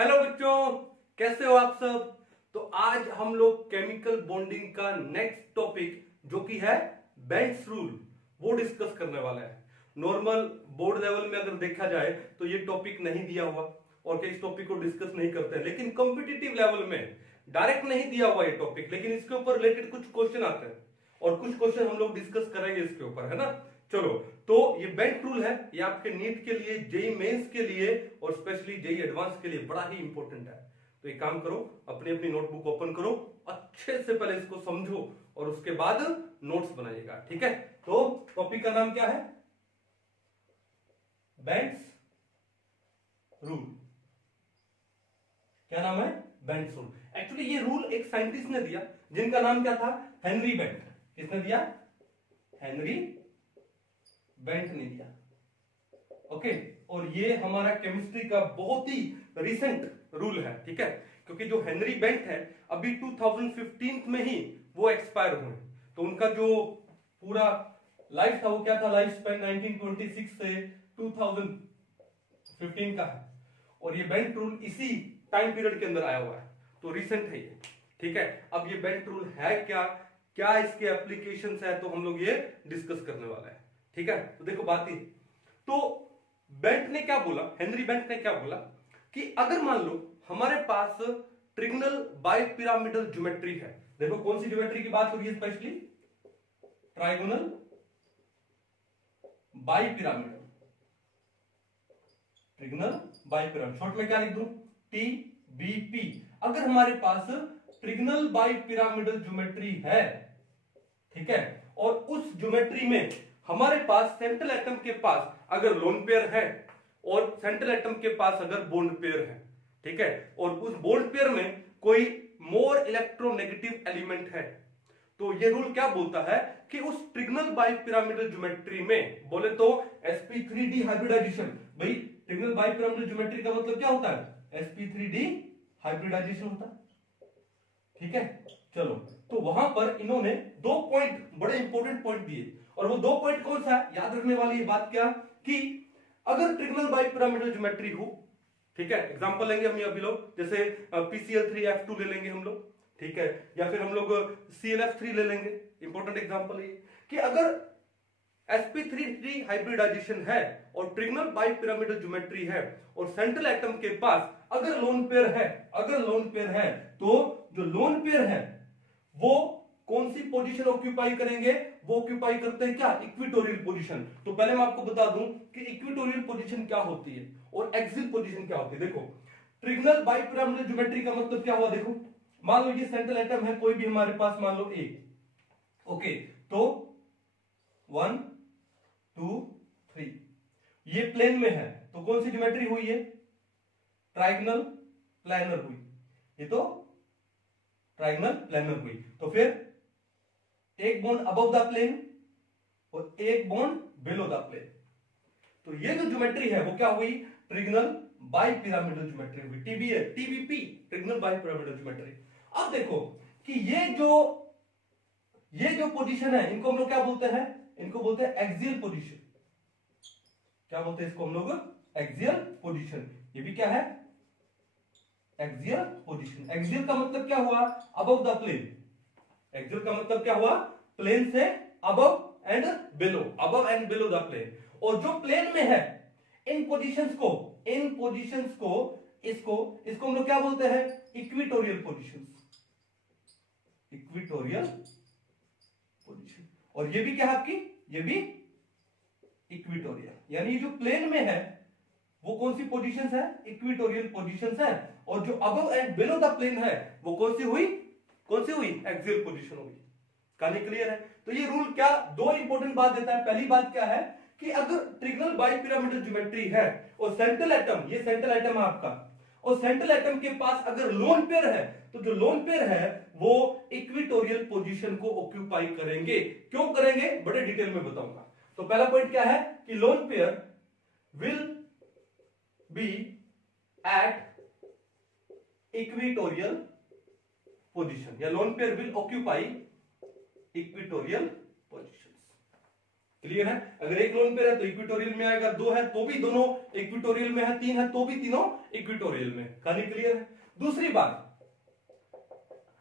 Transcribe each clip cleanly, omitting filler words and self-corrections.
Hello बच्चों, कैसे हो आप सब। तो आज हम लोग केमिकल बॉन्डिंग का नेक्स्ट टॉपिक जो कि है बेंट्स रूल वो डिस्कस करने वाला है। नॉर्मल बोर्ड लेवल में अगर देखा जाए तो ये टॉपिक नहीं दिया हुआ और इस टॉपिक को डिस्कस नहीं करते हैं, लेकिन कॉम्पिटिटिव लेवल में डायरेक्ट नहीं दिया हुआ ये टॉपिक, लेकिन इसके ऊपर रिलेटेड कुछ क्वेश्चन आते हैं और कुछ क्वेश्चन हम लोग डिस्कस करेंगे इसके ऊपर, है ना। चलो, तो ये बेंट रूल है, ये आपके नीट के लिए, जेई मेंस के लिए और स्पेशली जेई एडवांस के लिए बड़ा ही इंपॉर्टेंट है। तो एक काम करो, अपनी अपनी नोटबुक ओपन करो, अच्छे से पहले इसको समझो और उसके बाद नोट्स बनाइएगा, ठीक है। तो टॉपिक का नाम क्या है? Bent's rule. क्या नाम है? Bent's rule. एक्चुअली ये रूल एक साइंटिस्ट ने दिया जिनका नाम क्या था? Henry bent. किसने दिया? हेनरी बेंट ने दिया। ओके, और ये हमारा केमिस्ट्री का बहुत ही रिसेंट रूल है, ठीक है, क्योंकि जो हेनरी बेंट है अभी 2015 में ही वो एक्सपायर हुए। तो उनका जो पूरा लाइफ था वो क्या था? लाइफ स्पैन 1926 से 2015 का है और ये बेंट रूल इसी टाइम पीरियड के अंदर आया हुआ है, तो रिसेंट है ये, ठीक है। अब ये बेंट रूल है क्या, क्या इसके एप्लीकेशंस है, तो हम लोग ये डिस्कस करने वाला है, ठीक है। तो देखो बात ही, तो बेंट ने क्या बोला, हेनरी बेंट ने क्या बोला कि अगर मान लो हमारे पास ट्रिगनल बाइपिरामिडल ज्योमेट्री है। देखो कौन सी ज्योमेट्री की बात हो रही है? Specially trigonal bipyramidal. Trigonal bipyramidal, short में क्या लिख दूं? टीबीपी। अगर हमारे पास ट्रिगनल बाइपिरामिडल ज्योमेट्री है, ठीक है, और उस ज्योमेट्री में हमारे पास सेंट्रल एटम के पास अगर लोन पेयर है और सेंट्रल एटम के पास अगर बॉन्ड पेयर है, ठीक है, और उस बॉन्ड पेयर में कोई मोर इलेक्ट्रोनेगेटिव एलिमेंट है, तो ये रूल क्या बोलता है कि उस ट्रिगनल बाइपिरामिडल ज्योमेट्री में बोले तो sp3d हाइब्रिडाइजेशन। भाई ट्रिगनल बाइपिरामिडल ज्योमेट्री का मतलब क्या होता है? sp3d हाइब्रिडाइजेशन होता है, ठीक है। चलो, तो वहां पर इन्होंने दो पॉइंट, बड़े इंपॉर्टेंट पॉइंट दिए, और वो दो पॉइंट कौन सा है? याद रखने वाली ये बात क्या कि अगर ट्रिगनल बाइपिरामिडल ज्योमेट्री हो, ठीक है, एग्जांपल लेंगे हम अभी लोग, जैसे PCl3F2 ले लेंगे हम लोग, ठीक है, या फिर हम लोग ClF3 ले लेंगे। इंपॉर्टेंट एग्जांपल ये कि अगर sp3d हाइब्रिडाइजेशन है और ट्रिगनल बाइपिरामिडल ज्योमेट्री है और सेंट्रल एटम के पास अगर लोन पेयर है, अगर लोन पेयर है, तो जो लोन पेयर है वो कौन सी पोजीशन ऑक्यूपाई करेंगे? वो ऑक्यूपाई करते हैं क्या? Equatorial position. तो पहले मैं आपको बता दूं कि इक्विटोरियल पोजीशन क्या होती है और एक्सियल पोजीशन क्या होती है। देखो, ट्रिगनल बाइपिरामिडल ज्योमेट्री का मतलब क्या हुआ? देखो, मान लो ये सेंट्रल एटम है कोई भी हमारे पास, मान लो ए, ओके, तो 1 2 3 ये प्लेन में है, तो कौन सी ज्योमेट्री हुई है? ट्राइगोनल प्लैनर हुई। ये तो ट्राइगोनल प्लैनर हुई। तो फिर एक बॉन्ड अबव द प्लेन और एक बॉन्ड बिलो द प्लेन, तो ये जो ज्योमेट्री है वो क्या हुई? ट्रिगनल बाइपिरामिडल ज्योमेट्री हुई, टीबीपी, ट्रिगनल बाइपिरामिडल ज्योमेट्री। अब देखो कि ये जो पोजीशन है, इनको हम लोग क्या बोलते हैं? इनको बोलते हैं एक्सियल पोजीशन। क्या बोलते हैं इसको हम लोग? Axial position. ये भी क्या है? Axial position. एक्सियल का मतलब क्या हुआ? Above the plane. एक्सियल का मतलब क्या हुआ? प्लेन से above and below, above and below the plane. और जो प्लेन में है, इन पोजीशंस को इसको हम लोग क्या बोलते हैं? Equatorial positions. Equatorial position. और ये भी क्या है आपकी? ये भी इक्विटोरियल, यानी जो प्लेन में है वो कौन सी पोजीशंस है? इक्विटोरियल पोजीशंस है। और जो above and below the plane है वो कौन सी हुई? एक्सियल पोजीशन हुई। कहानी क्लियर है? तो ये रूल क्या दो इंपॉर्टेंट बात देता है। पहली बात क्या है कि अगर ट्रिगनल बाइपिरामिडल ज्योमेट्री है और सेंट्रल एटम, ये सेंट्रल एटम है आपका, और सेंट्रल एटम के पास अगर लोन पेयर है, तो जो लोन पेयर है वो इक्विटोरियल पोजीशन को ऑक्यूपाई करेंगे। क्यों करेंगे? बड़े डिटेल में बताऊंगा। तो पहला पॉइंट क्या है कि lone pair will be at equatorial position, या lone pair will occupy equatorial positions. Clear है? अगर एक लोन पेयर है तो इक्विटोरियल में आएगा, दो है तो भी दोनों इक्विटोरियल में है, तीन है तो भी तीनों इक्विटोरियल में। कहानी क्लियर है? दूसरी बात,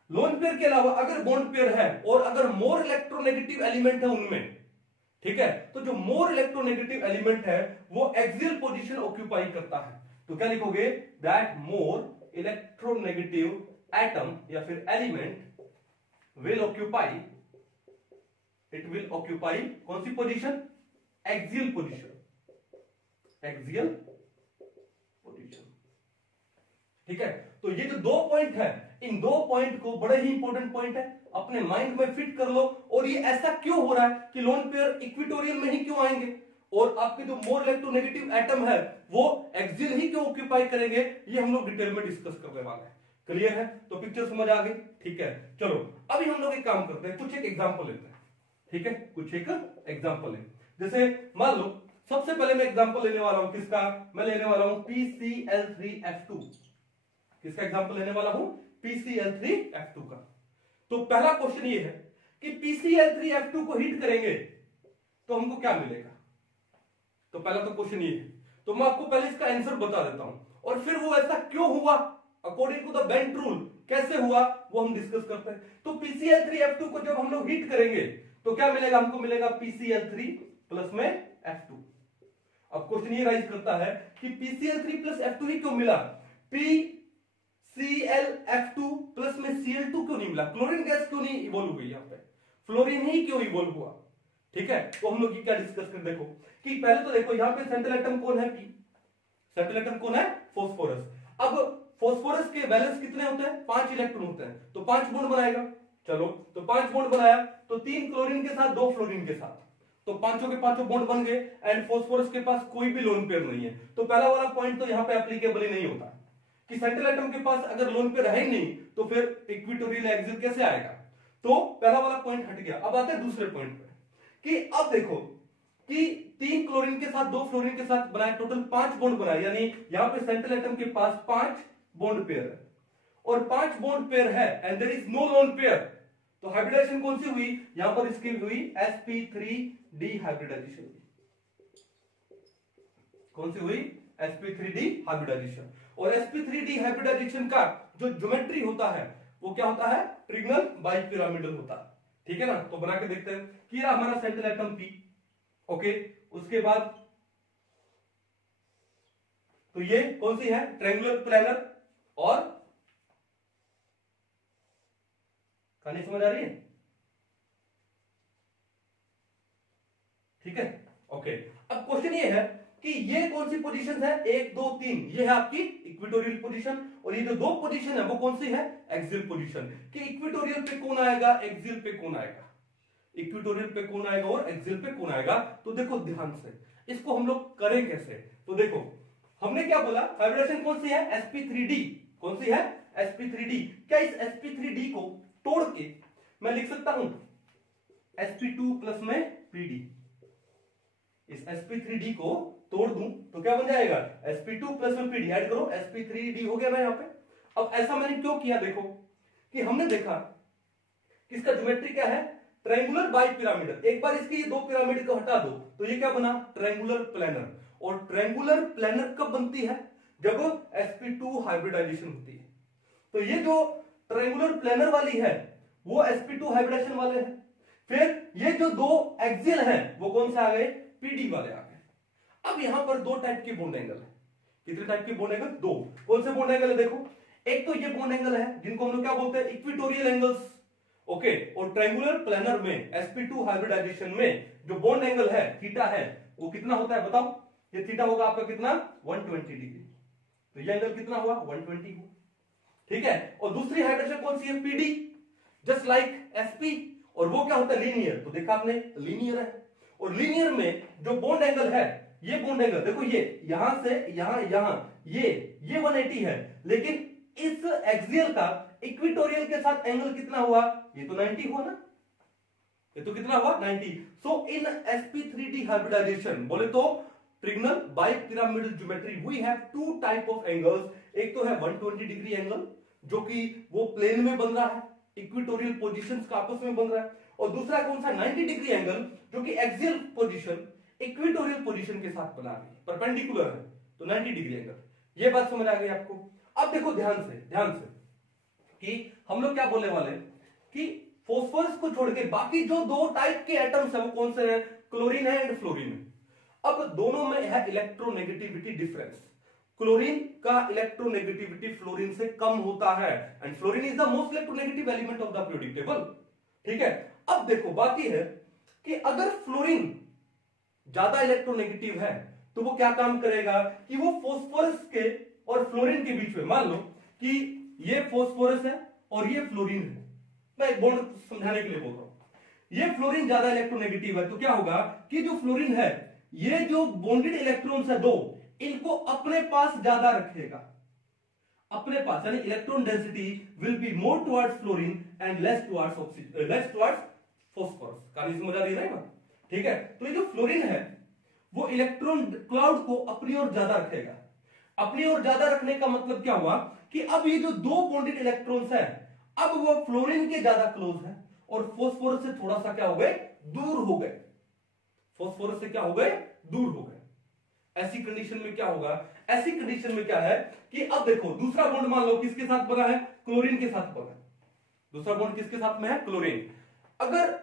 लोन पेयर के अलावा अगर बॉन्ड पेयर है और अगर मोर इलेक्ट्रोनेगेटिव एलिमेंट है उनमें, ठीक है, तो जो मोर इलेक्ट्रोनेगेटिव एलिमेंट है वो एक्सियल पोजीशन ऑक्यूपाई करता है। तो क्या लिखोगे? दैट मोर इलेक्ट्रोनेगेटिव एटम या फिर element will occupy, it will occupy कौन सी position? Axial position, axial position. ठीक है, तो ये जो दो पॉइंट है, इन दो पॉइंट को, बड़े ही इंपॉर्टेंट पॉइंट है, अपने माइंड में फिट कर लो। और ये ऐसा क्यों हो रहा है कि लोन पेयर इक्विटोरियल में ही क्यों आएंगे और आपके जो मोर इलेक्ट्रोनेगेटिव एटम है वो एक्सियल ही क्यों ऑक्यूपाई करेंगे, ये हम लोग डिटेल में डिस्कस करने वाले हैं। क्लियर है? तो पिक्चर समझ आ गई? ठीक है, चलो अभी हम लोग एक काम करते हैं, कुछ एक एग्जांपल लेते हैं। ठीक है, कुछ एक एग्जांपल है। जैसे मान लो सबसे पहले मैं एग्जांपल लेने वाला हूं, किसका? मैं लेने वाला हूं PCl3F2। किसका एग्जांपल लेने वाला हूं? PCl3F2 का। तो पहला क्वेश्चन ये है कि PCl3F2 को हीट करेंगे तो हमको क्या मिलेगा? तो पहला तो क्वेश्चन ये है, तो मैं आपको पहले इसका आंसर बता देता हूं और फिर वो ऐसा क्यों हुआ according to the bent rule, कैसे हुआ वो हम डिस्कस करते हैं। तो PCl3F2 को जब हम लोग हीट करेंगे तो क्या मिलेगा? हमको मिलेगा PCl3 प्लस में F2। अब क्वेश्चन ये राइज करता है कि PCl3 प्लस F2 ही क्यों मिला? PClF2 प्लस में Cl2 क्यों नहीं मिला? क्लोरीन गैस क्यों नहीं इवॉल्व हुई? यहाँ पे फ्लोरीन ही क्यों इवॉल्व हुआ? ठीक है, तो हम लोग ये क्या डिस्कस कर, देखो कि पहले तो देखो यहाँ पे सेंट्रल एटम कौन है? P। सेंट्रल एटम कौन है? फास्फोरस। अब फास्फोरस के वैलेंस कितने होते हैं? 5 इलेक्ट्रॉन होते हैं, तो 5 बॉन्ड बनाएगा। चलो, तो 5 बॉन्ड बनाया तो 3 क्लोरीन के साथ 2 फ्लोरीन के साथ, तो पांचों के पांचों बॉन्ड बन गए एंड फास्फोरस के पास कोई भी लोन पेयर नहीं है। तो पहला वाला पॉइंट तो यहाँ पे एप्लीकेबल ही नहीं होता कि सेंट्रल एटम के पास अगर लोन पेयर है ही नहीं तो फिर इक्विटोरियल एक्सियल कैसे आएगा? तो पहला वाला पॉइंट हट गया। अब आते हैं दूसरे पॉइंट पे कि अब देखो कि 3 क्लोरीन के साथ 2 फ्लोरीन के साथ बनाए, टोटल 5 बॉन्ड बनाए, यानी यहां पे सेंट्रल एटम के पास 5 बॉन्ड पेयर है और 5 बॉन्ड पेयर है and there is no lone pair. तो हाइब्रिडाइजेशन कौन सी हुई? यहां पर इसकी हुई sp3d हाइब्रिडाइजेशन। कौन सी हुई? sp3d hybridisation. और sp3d हाइब्रिडाइजेशन का जो ज्योमेट्री होता है वो क्या होता है? ट्रिगोनल बाइपिरामिडल होता है। ठीक है ना? तो बना के देखते हैं कि हमारा सेंट्रल एटम P, ओके, उसके बाद तो ये कौन सी है? Triangular planar. और कहानी समझ आ रही है? ठीक है, ओके। अब क्वेश्चन ये है कि ये कौन सी पोजीशन है? 1 2 3, ये है आपकी इक्विटोरियल पोजीशन और ये जो 2 पोजीशन है वो कौन सी है? Axial position. कि इक्विटोरियल पे कौन आएगा, एक्सियल पे कौन आएगा? इक्विटोरियल पे कौन आएगा और एक्सियल पे कौन आएगा? तो देखो ध्यान से इसको हम लोग करें कैसे। तो देखो हमने क्या बोला, हाइब्रिडेशन कौन सी है? sp3d। कौन सी है? sp3d। क्या इस sp3d को तोड़ के मैं लिख सकता हूं sp2 प्लस में pd? इस sp3d को तोड़ दूं तो क्या बन जाएगा? sp2 प्लस में pd, ऐड करो, sp3d हो गया ना यहाँ पे। अब ऐसा मैंने क्यों किया? देखो कि हमने देखा कि इसका ज्योमेट्री क्या है? Triangular bipyramidal. एक बार इसके ये 2 पिरामिड को हटा दो तो ये क्या बना? Triangular planar. और ट्रायंगुलर प्लेनर कब बनती है? जब sp2 हाइब्रिडाइजेशन होती है। तो ये जो ट्रायंगुलर प्लेनर वाली है वो sp2 हाइब्रिडाइजेशन वाले हैं। फिर ये जो 2 एक्सियल हैं वो कौन से आ गए? pd वाले आ गए। अब यहां पर 2 टाइप के बॉन्ड एंगल है। कितने टाइप के बॉन्ड एंगल? 2। कौन से बॉन्ड एंगल है? देखो, एक तो ये बॉन्ड एंगल है जिनको हम लोग क्या बोलते हैं? Equatorial angles. ओके, और ट्रायंगुलर प्लेनर में sp2 हाइब्रिडाइजेशन में जो बॉन्ड एंगल है थीटा है वो कितना होता है बताओ? ये थीटा होगा आपका कितना? 120 डिग्री। तो ये एंगल कितना हुआ? 120 हुआ। ठीक है, और दूसरी हाइब्रिडेशन कौन सी है? pd, just like sp। और वो क्या होता है? लीनियर। तो देखा आपने, लीनियर है। और लीनियर में जो बॉन्ड एंगल है, ये बॉन्ड एंगल देखो, ये यहां से यहां ये 180 है, लेकिन इस एक्सियल का इक्विटोरियल के साथ एंगल कितना हुआ? ये तो 90 हुआ ना? ये तो कितना हुआ? 90। सो इन sp3d हाइब्रिडाइजेशन बोले तो trigonal bipyramidal geometry we have 2 type of angles. एक तो है 120 डिग्री एंगल जो कि वो प्लेन में बन रहा है, इक्विटोरियल पोजीशंस का आपस में बन रहा है। और दूसरा कौन सा 90 डिग्री एंगल जो कि एक्सियल पोजीशन इक्वेटोरियल पोजीशन के साथ बना रही है, परपेंडिकुलर है, तो 90 डिग्री एंगल। ये बात समझ आ गई आपको। अब देखो ध्यान से कि हम लोग क्या बोलने वाले हैं कि फॉस्फोरस को छोड़ के बाकी जो दो टाइप के एटम्स है वो कौन से हैं, क्लोरीन है एंड फ्लोरीन है। अब दोनों में है इलेक्ट्रोनेगेटिविटी डिफरेंस। क्लोरीन का इलेक्ट्रोनेगेटिविटी फ्लोरीन से कम होता है and fluorine is the most electronegative element of the periodic table. ठीक है, अब देखो बात यह है कि अगर फ्लोरीन ज्यादा इलेक्ट्रोनेगेटिव है तो वो क्या काम करेगा कि वो फॉस्फोरस के और फ्लोरीन के बीच में, मान लो कि ये फॉस्फोरस है और ये फ्लोरीन है, मैं एक बॉन्ड समझाने के लिए बोल रहा हूं, ये फ्लोरीन ज्यादा इलेक्ट्रोनेगेटिव है तो क्या होगा कि जो फ्लोरीन है ये जो बॉन्डेड इलेक्ट्रॉन्स है दो, इनको अपने पास ज्यादा रखेगा, अपने पास, यानी electron density will be more towards fluorine and less towards phosphorus. कहानी समझ आ रही है ना? ठीक है, तो ये जो फ्लोरीन है वो इलेक्ट्रॉन क्लाउड को अपनी ओर ज्यादा रखेगा। अपनी ओर ज्यादा रखने का मतलब क्या हुआ कि अब ये जो दो बॉन्डेड इलेक्ट्रॉन्स है अब वो फ्लोरीन के ज्यादा क्लोज है और फॉस्फोरस से थोड़ा सा क्या हो गए, दूर हो गए, फॉस्फोरस से क्या हो गए, दूर हो गए। ऐसी कंडीशन में क्या होगा, ऐसी कंडीशन में क्या है कि अब देखो दूसरा बॉन्ड मान लो किसके साथ बना है, क्लोरीन के साथ बना है। दूसरा बॉन्ड किसके साथ में है, क्लोरीन। अगर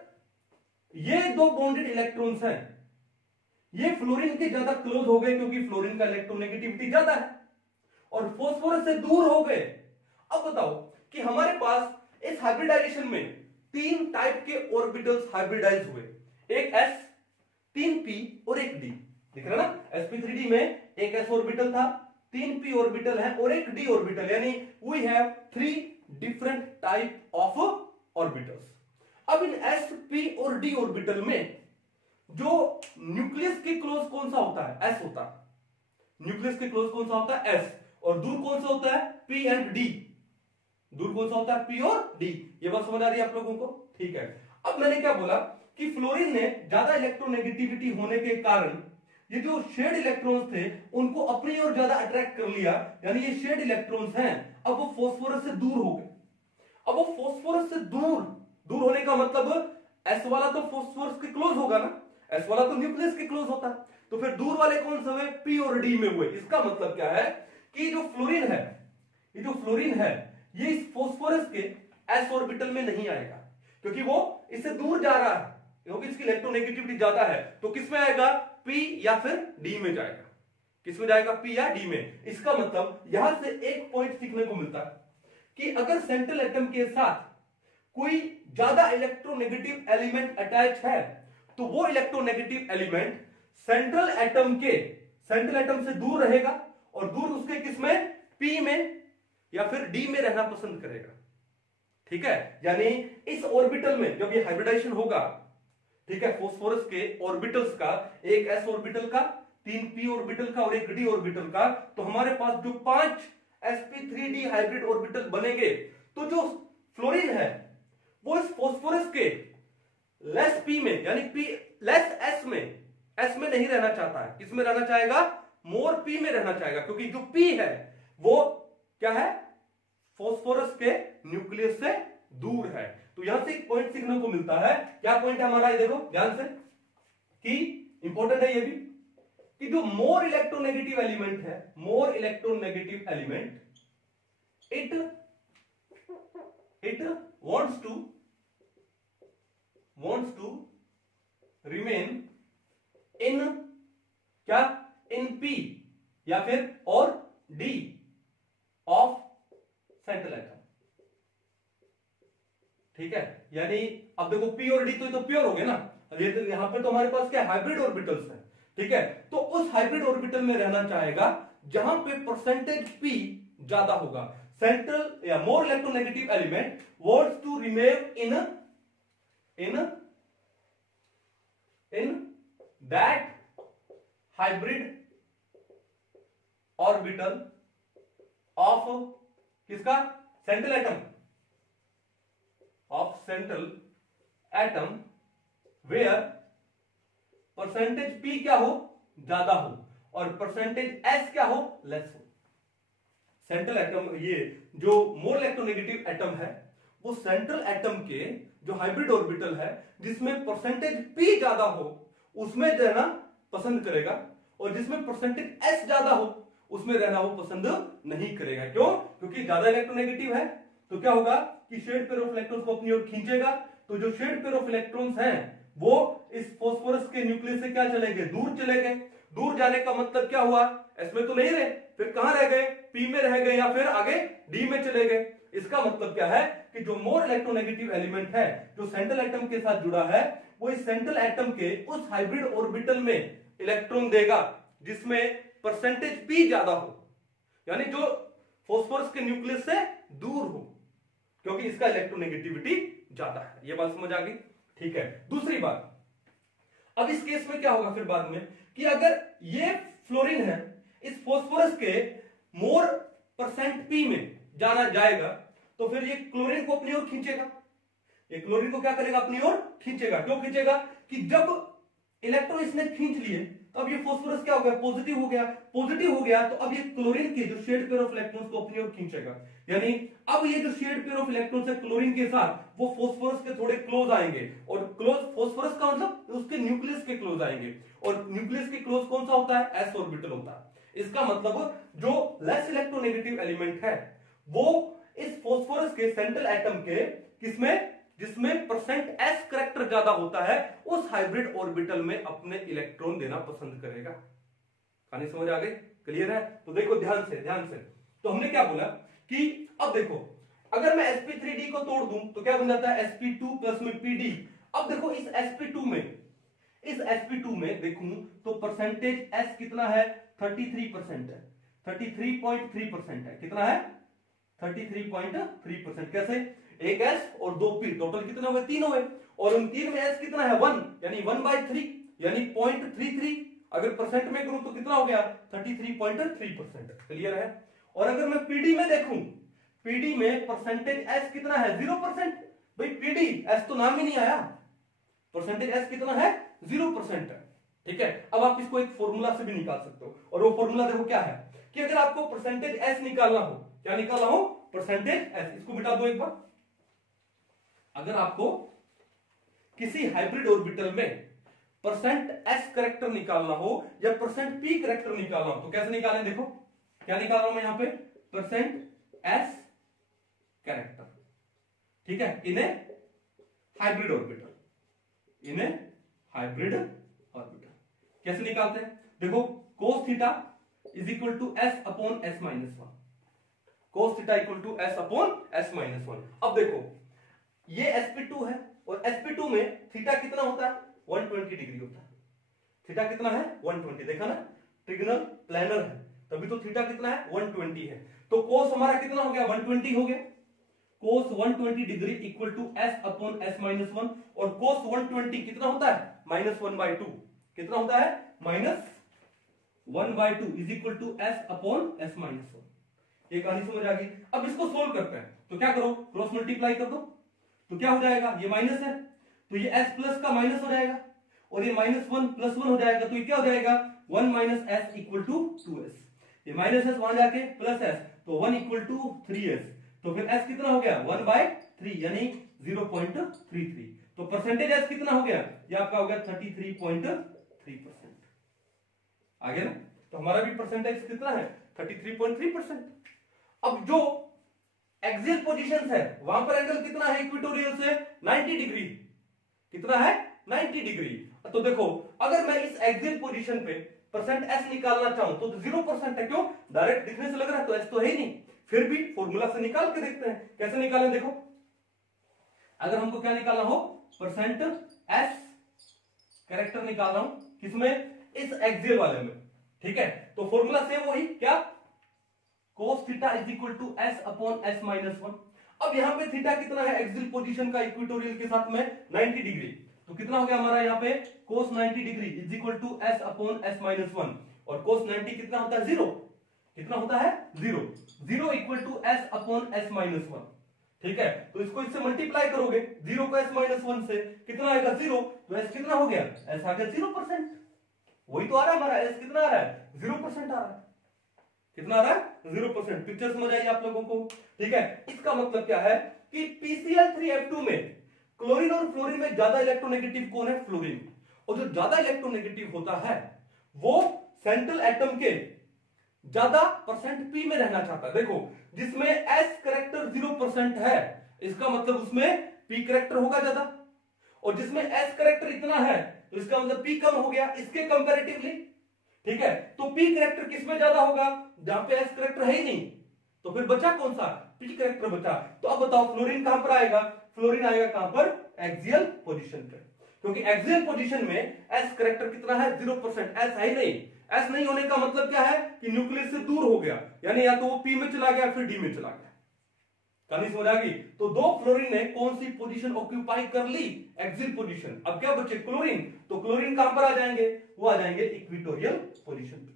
ये दो बॉन्डेड इलेक्ट्रॉन्स हैं ये फ्लोरीन के ज्यादा क्लोज हो गए क्योंकि फ्लोरीन का इलेक्ट्रोनेगेटिविटी ज्यादा है और फॉस्फोरस से दूर हो गए। अब बताओ कि हमारे पास इस हाइब्रिडाइजेशन में तीन टाइप के ऑर्बिटल्स हाइब्रिडाइज हुए, एक s, 3p और एक d। दिख रहा ना, sp3d में एक s ऑर्बिटल था, 3p ऑर्बिटल है और एक d ऑर्बिटल, यानी we have 3 different type of orbitals. अब इन sp और d ऑर्बिटल में जो न्यूक्लियस के क्लोज कौन सा होता है, s होता है। न्यूक्लियस के क्लोज कौन सा होता है, s, और दूर कौन सा होता है, p एंड d। दूर कौन सा होता है, p और d। ये बात समझ आ रही है आप लोगों को? ठीक है, अब मैंने क्या बोला कि फ्लोरीन ने ज्यादा इलेक्ट्रोनेगेटिविटी होने के कारण ये जो शेड इलेक्ट्रॉन्स थे उनको अपनी ओर ज्यादा अट्रैक्ट कर लिया, यानी ये शेड इलेक्ट्रॉन्स हैं अब वो फॉस्फोरस से दूर हो गए। अब वो फॉस्फोरस से दूर होने का मतलब s वाला तो फॉस्फोरस के क्लोज होगा ना, s वाला तो न्यूक्लियस के क्लोज होता है, तो फिर दूर वाले कौन से हुए, p और d में हुए। इसका मतलब क्या है कि जो फ्लोरीन है, ये जो फ्लोरीन है ये इस फॉस्फोरस के s ऑर्बिटल में नहीं आएगा क्योंकि वो इससे दूर जा रहा है, क्योंकि इसकी इलेक्ट्रोनेगेटिविटी ज्यादा है, तो किस में आएगा, p या फिर d में जाएगा। किस में जाएगा, p या d में। इसका मतलब यहां से एक पॉइंट सीखने को मिलता है कि अगर सेंट्रल एटम के साथ कोई ज्यादा इलेक्ट्रोनेगेटिव एलिमेंट अटैच है तो वो इलेक्ट्रोनेगेटिव एलिमेंट सेंट्रल एटम से दूर रहेगा और दूर उसके किस में, p में या फिर d में रहना पसंद करेगा। ठीक है, यानी इस ऑर्बिटल में जब ये हाइब्रिडाइजेशन होगा, ठीक है, फॉस्फोरस के ऑर्बिटल्स का, एक s ऑर्बिटल का, 3p ऑर्बिटल का और एक d ऑर्बिटल का, तो हमारे पास जो 5 sp3d हाइब्रिड ऑर्बिटल बनेंगे, तो जो फ्लोरीन है वो इस फॉस्फोरस के लेस p में यानी p लेस s में नहीं रहना चाहता है। किसमें रहना चाहेगा, मोर p में रहना चाहेगा, क्योंकि जो p है वो क्या है, फॉस्फोरस के न्यूक्लियस से दूर है। तो यहां से एक पॉइंट सीखने को मिलता है। क्या पॉइंट है हमारा, ये देखो ध्यान से कि इंपॉर्टेंट है ये भी, कि जो मोर इलेक्ट्रोनेगेटिव एलिमेंट है, मोर electronegative element it wants to remain in क्या, in p या फिर और d ऑफ सेंट्रल एटम। ठीक है, यानी अब देखो p और d तो प्योर हो गए ना, ये तो यहां पे तो हमारे पास क्या, हाइब्रिड ऑर्बिटल्स है। ठीक है, तो उस हाइब्रिड ऑर्बिटल में रहना चाहेगा जहां पे परसेंटेज p ज्यादा होगा। सेंट्रल या more electronegative element wants to remain in that hybrid orbital of किसका, central atom where percentage p क्या हो, ज्यादा हो और परसेंटेज s क्या हो, लेस हो। सेंट्रल एटम, ये जो मोर इलेक्ट्रोनेगेटिव एटम है उस सेंट्रल एटम के जो हाइब्रिड ऑर्बिटल है जिसमें परसेंटेज p ज्यादा हो उसमें रहना पसंद करेगा, और जिसमें परसेंटेज s ज्यादा हो उसमें रहना वो पसंद नहीं करेगा। क्यों? क्योंकि ज्यादा इलेक्ट्रोनेगेटिव है। तो क्या होगा कि शेड पेयर ऑफ इलेक्ट्रॉन्स को अपनी ओर खींचेगा, तो जो शेड पेयर ऑफ इलेक्ट्रॉन्स हैं वो इस फास्फोरस के न्यूक्लियस से क्या चले गए, दूर चले गए। दूर जाने का मतलब क्या हुआ, एस में तो नहीं रहे, फिर कहां रह गए, पी में रह गए या फिर आगे डी में चले गए। इसका मतलब क्या है कि जो मोर इलेक्ट्रोनेगेटिव एलिमेंट है जो सेंट्रल एटम के साथ जुड़ा है वो इस सेंट्रल एटम के उस हाइब्रिड ऑर्बिटल में इलेक्ट्रॉन देगा जिसमें परसेंटेज पी ज्यादा हो, यानी जो फास्फोरस के न्यूक्लियस से दूर हो, क्योंकि इसका इलेक्ट्रोनेगेटिविटी ज्यादा है। ये बात समझ आ गई? ठीक है। दूसरी बात, अब इस केस में क्या होगा फिर बाद में कि अगर ये फ्लोरीन है इस फास्फोरस के मोर परसेंट पी में जाना जाएगा तो फिर ये क्लोरीन को अपनी ओर खींचेगा। ये क्लोरीन को क्या करेगा, अपनी ओर खींचेगा। क्यों खींचेगा कि जब इलेक्ट्रॉन इसने खींच लिए तो अब ये फास्फोरस क्या हो गया, पॉजिटिव हो गया। पॉजिटिव हो गया तो अब ये क्लोरीन के जो शेड पेयर ऑफ इलेक्ट्रॉन्स को अपनी ओर खींचेगा, यानी अब ये जो शेड पेयर ऑफ इलेक्ट्रॉन्स है क्लोरीन के साथ वो फास्फोरस के थोड़े क्लोज आएंगे, और क्लोज फास्फोरस का मतलब उसके न्यूक्लियस के क्लोज आएंगे, और न्यूक्लियस के क्लोज कौन सा होता है, एस ऑर्बिटल होता है। इसका मतलब जो लेस इलेक्ट्रोनेगेटिव एलिमेंट है वो इस फास्फोरस के सेंट्रल एटम के किसमें, जिसमें परसेंट एस करैक्टर ज्यादा होता है, उस हाइब्रिड ऑर्बिटल में अपने इलेक्ट्रॉन देना पसंद करेगा। कहानी समझ आ गई? क्लियर है? तो देखो ध्यान से तो हमने क्या बोला कि अब देखो अगर मैं sp3d को तोड़ दूं तो क्या बन जाता है, sp2 प्लस में pd। अब देखो इस sp2 में देखूं तो परसेंटेज s कितना है, 33% है, 33.3% है। कितना है, 33.3%। कैसे, एक s और दो p, टोटल कितने हुए, 3 हुए, और उन 3 में s कितना है, 1, यानी 1/3 यानी 0.33। अगर परसेंट में करूं तो कितना हो गया, 33.3%। क्लियर है? और अगर मैं पीडी में देखूं, पीडी में परसेंटेज s कितना है, 0%। भाई पीडी s तो नाम ही नहीं आया, परसेंटेज s कितना है, 0% है। ठीक है, अब आप इसको एक फॉर्मूला से भी निकाल सकते हो, और वो फॉर्मूला देखो क्या है कि अगर आपको परसेंटेज s निकालना हो, क्या निकालना हो, परसेंटेज s। इसको बिठा दो एक बार। अगर आपको किसी हाइब्रिड ऑर्बिटल में परसेंट s करैक्टर निकालना हो या परसेंट p करैक्टर निकालना हो तो कैसे निकालें, देखो क्या निकाल रहा हूं मैं यहां पे, परसेंट s कैरेक्टर। ठीक है, in a hybrid orbital, in a hybrid orbital कैसे निकालते हैं, देखो cos theta is equal to s upon s minus 1, cos theta equal to s upon s minus 1। अब देखो ये sp2 है और sp2 में थीटा कितना होता है, 120 डिग्री होता है। थीटा कितना है, 120। देखा ना, ट्रिगोनल प्लेनर है तभी तो थीटा कितना है, 120 है। तो cos हमारा कितना हो गया, 120 हो गया। cos 120 degree equal to s upon s minus 1, और cos 120 कितना होता है, -1/2। कितना होता है, -1/2 is equal to s upon s minus 1। ये कहानी समझ आ गई? अब इसको सोल्व करते हैं तो क्या करो, क्रॉस मल्टीप्लाई कर दो तो क्या हो जाएगा, ये माइनस है तो ये s प्लस का माइनस हो जाएगा, और ये -1 + 1 हो जाएगा तो ये क्या हो जाएगा, 1 - s इक्वल टू 2s। ये -s वहां जाके प्लस s तो 1 इक्वल टू 3s, तो फिर s कितना हो गया, 1/3 यानी 0.33। तो परसेंटेज s कितना हो गया, ये आपका हो गया 33.3%। आ गया ना? तो हमारा भी परसेंटेज कितना है, 33.3%। अब जो एक्सियल पोजीशंस है वहां पर एंगल कितना है इक्वेटोरियल से, 90 डिग्री। कितना है, 90 डिग्री। तो देखो अगर मैं इस एक्सियल पोजीशन पे परसेंट एस निकालना चाहूं तो 0% है। क्यों, डायरेक्ट दिखने से लग रहा है तो एस तो है ही नहीं, फिर भी फॉर्मूला से निकाल के देखते हैं कैसे निकालें। देखो अगर हमको क्या निकालना हो, परसेंट एस कैरेक्टर निकाल रहा हूं, किसमें, इस एक्सियल वाले में। ठीक है, तो फॉर्मूला सेम वही, क्या, cos theta is equal to s upon s minus 1। अब यहां पे थीटा कितना है एक्सियल पोजीशन का इक्वेटोरियल के साथ में 90 डिग्री, तो कितना हो गया हमारा यहाँ पे cos 90 degree is equal to s upon s minus 1, और cos 90 कितना होता है, 0। कितना होता है, 0 equal to s upon s minus 1। ठीक है, तो इसको इससे मल्टीप्लाई करोगे, 0 को s माइनस 1 से कितना आएगा, 0, तो s कितना हो गया, s आ गया 0%। वही तो आ रहा है हमारा, s कितना आ रहा है, 0% आ रहा है। कितना आ रहा है 0%। पिक्चर समझ आई आप लोगों को? ठीक है, इसका मतलब क्या है कि PCl3F2 में क्लोरीन और फ्लोरीन में ज्यादा इलेक्ट्रोनेगेटिव कौन है? फ्लोरीन। और जो ज्यादा इलेक्ट्रोनेगेटिव होता है वो सेंट्रल एटम के ज्यादा परसेंट पी में रहना चाहता है। देखो, जिसमें एस करेक्टर 0% है, इसका मतलब उसमें पी करेक्टर होगा ज्यादा, और जिसमें एस करेक्टर इतना है तो इसका मतलब पी कम हो गया इसके कंपैरेटिवली। ठीक है, तो पी करेक्टर किसमें ज्यादा होगा? जहां पे एस करेक्टर है ही नहीं, तो फिर बचा कौन सा? पी करेक्टर बचा। तो अब बताओ फ्लोरीन कहां पर आएगा? फ्लोरीन आएगा कहां पर? एक्सियल पोजीशन पे, क्योंकि एक्सियल पोजीशन में एस करेक्टर कितना है? 0%। एस है ही नहीं। एस नहीं होने का मतलब क्या है कि न्यूक्लियस से दूर हो गया, यानी या तो वो पी में चला गया फिर डी में चला गया। कहानी समझ आ गई? तो दो फ्लोरीन ने कौन सी पोजीशन ऑक्यूपाई कर ली? Axial position. अब क्या बचे? क्लोरीन। तो क्लोरीन कहां पर आ जाएंगे? वो आ जाएंगे इक्वेटोरियल पोजीशन पे।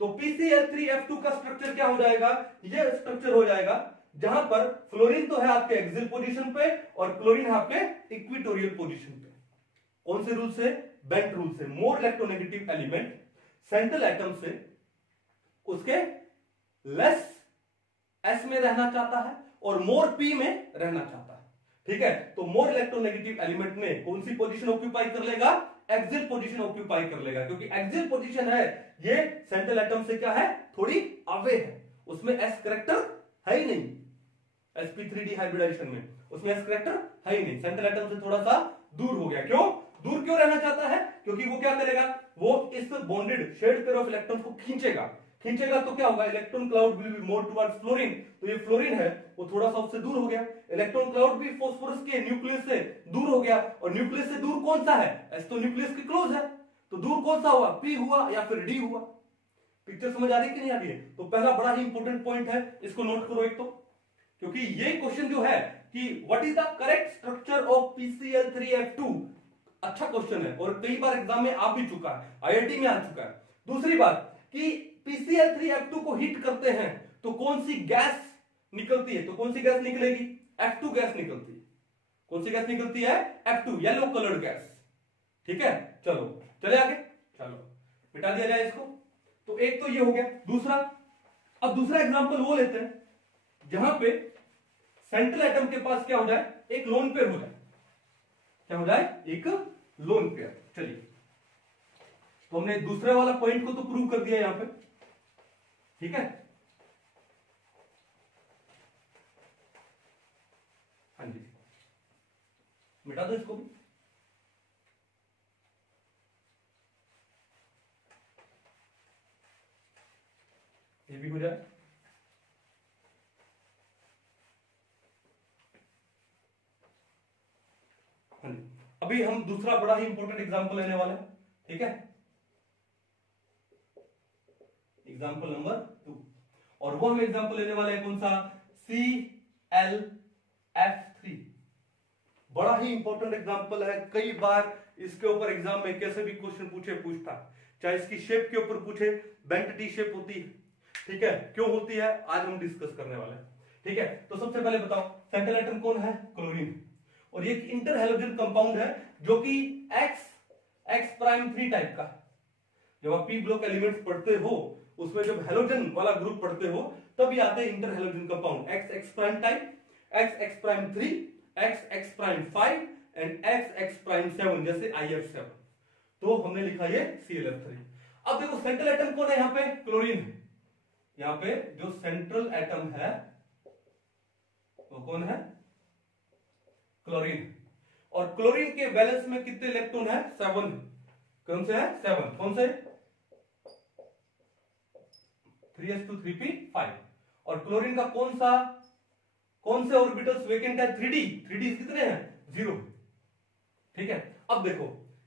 तो PCl3F2 का स्ट्रक्चर क्या हो जाएगा? ये स्ट्रक्चर हो जाएगा जहां पर फ्लोरीन तो है आपके एक्सियल पोजीशन पे और क्लोरीन है आपके इक्वेटोरियल पोजीशन पे। कौन से रूल से? बेंट रूल से। मोर इलेक्ट्रोनेगेटिव एलिमेंट सेंट्रल एटम से उसके लेस एस में रहना चाहता है और मोर पी में रहना चाहता है। ठीक है, तो मोर इलेक्ट्रोनेगेटिव एलिमेंट में कौन सी पोजीशन ऑक्यूपाई कर लेगा? एक्सियल पोजीशन ऑक्यूपाई कर लेगा, क्योंकि एक्सियल पोजीशन है ये सेंट्रल एटम से क्या है? थोड़ी अवे है, उसमें एस करेक्टर है ही नहीं। sp3d हाइब्रिडाइजेशन में उसमें एस करेक्टर है ही नहीं, सेंट्रल एटम से थोड़ा सा दूर हो गया। क्यों दूर क्यों रहना चाहता है? क्योंकि वो क्या करेगा? वो इस bonded shared pair of electron को खींचेगा। खींचेगा तो क्या होगा? Electron cloud will be more towards fluorine. तो ये फ्लोरीन है वो थोड़ा सा उससे दूर हो गया। इलेक्ट्रॉन क्लाउड भी फास्फोरस के न्यूक्लियस से दूर हो गया, और न्यूक्लियस से दूर कौन सा है? एस तो न्यूक्लियस के क्लोज है, तो दूर कौन सा हुआ? पी हुआ या फिर डी हुआ। पिक्चर समझ आ रही है कि नहीं आ रही है? तो पहला बड़ा ही इंपॉर्टेंट पॉइंट है, इसको नोट करो एक तो, क्योंकि ये क्वेश्चन जो है कि what is the correct structure of PCl3F2, अच्छा क्वेश्चन है और कई बार एग्जाम में आ भी चुका है, IIT में आ चुका है। दूसरी बात कि PCl3F2 को हीट करते हैं तो कौन सी गैस निकलती है? तो कौन सी गैस निकलेगी? F2 गैस निकलती है। कौन सी गैस निकलती है? F2, yellow coloured gas. ठीक है, चलो चले आगे। चलो मिटा दिया जाए इसको। तो एक तो ये हो गया। दूसरा, अब दूसरा एग्जांपल वो लेते हैं जहां पे सेंट्रल एटम के पास क्या हो जाए? एक लोन पेयर हो जाए। क्या हो जाए? एक लोन पेयर। चलिए, तो हमने दूसरे वाला पॉइंट को तो प्रूव कर दिया यहां पे। ठीक है, हाँ जी, मिटा दो इसको भी। ये भी हो जाए। हाँ जी, अभी हम दूसरा बड़ा ही इंपॉर्टेंट एग्जांपल लेने वाले हैं। ठीक है, एग्जांपल नंबर 2, और वो हम एग्जांपल लेने वाले हैं कौन सा? ClF3। बड़ा ही इंपॉर्टेंट एग्जांपल है, कई बार इसके ऊपर एग्जाम में कैसे भी क्वेश्चन पूछता, चाहे इसकी शेप के ऊपर पूछे, बेंट टी शेप होती है। ठीक है, क्यों होती है आज हम डिस्कस करने वाले हैं। ठीक है, तो सबसे पहले बताओ सेंट्रल एटम कौन है? क्लोरीन। और ये एक इंटर हैलोजन कंपाउंड है जो कि X'3 टाइप का। जब आप पी ब्लॉक एलिमेंट्स पढ़ते हो उसमें जब हैलोजन वाला ग्रुप पढ़ते हो तब ये आते हैं inter halogen compound. X' type, X'3, X'5 and X'7, जैसे IF7। तो हमने लिखा ये ClF3। अब देखो सेंट्रल एटम कौन है? यहां पे क्लोरीन है। यहां पे जो सेंट्रल एटम है वो कौन है? क्लोरीन। और क्लोरीन के वैलेंस में कितने इलेक्ट्रॉन है? 7। कौन से है? 7। कौन से? 3s2 3p5। और क्लोरीन का कौन से ऑर्बिटल्स वेकेंट है? 3d। 3d कितने हैं? 0। ठीक है, अब देखो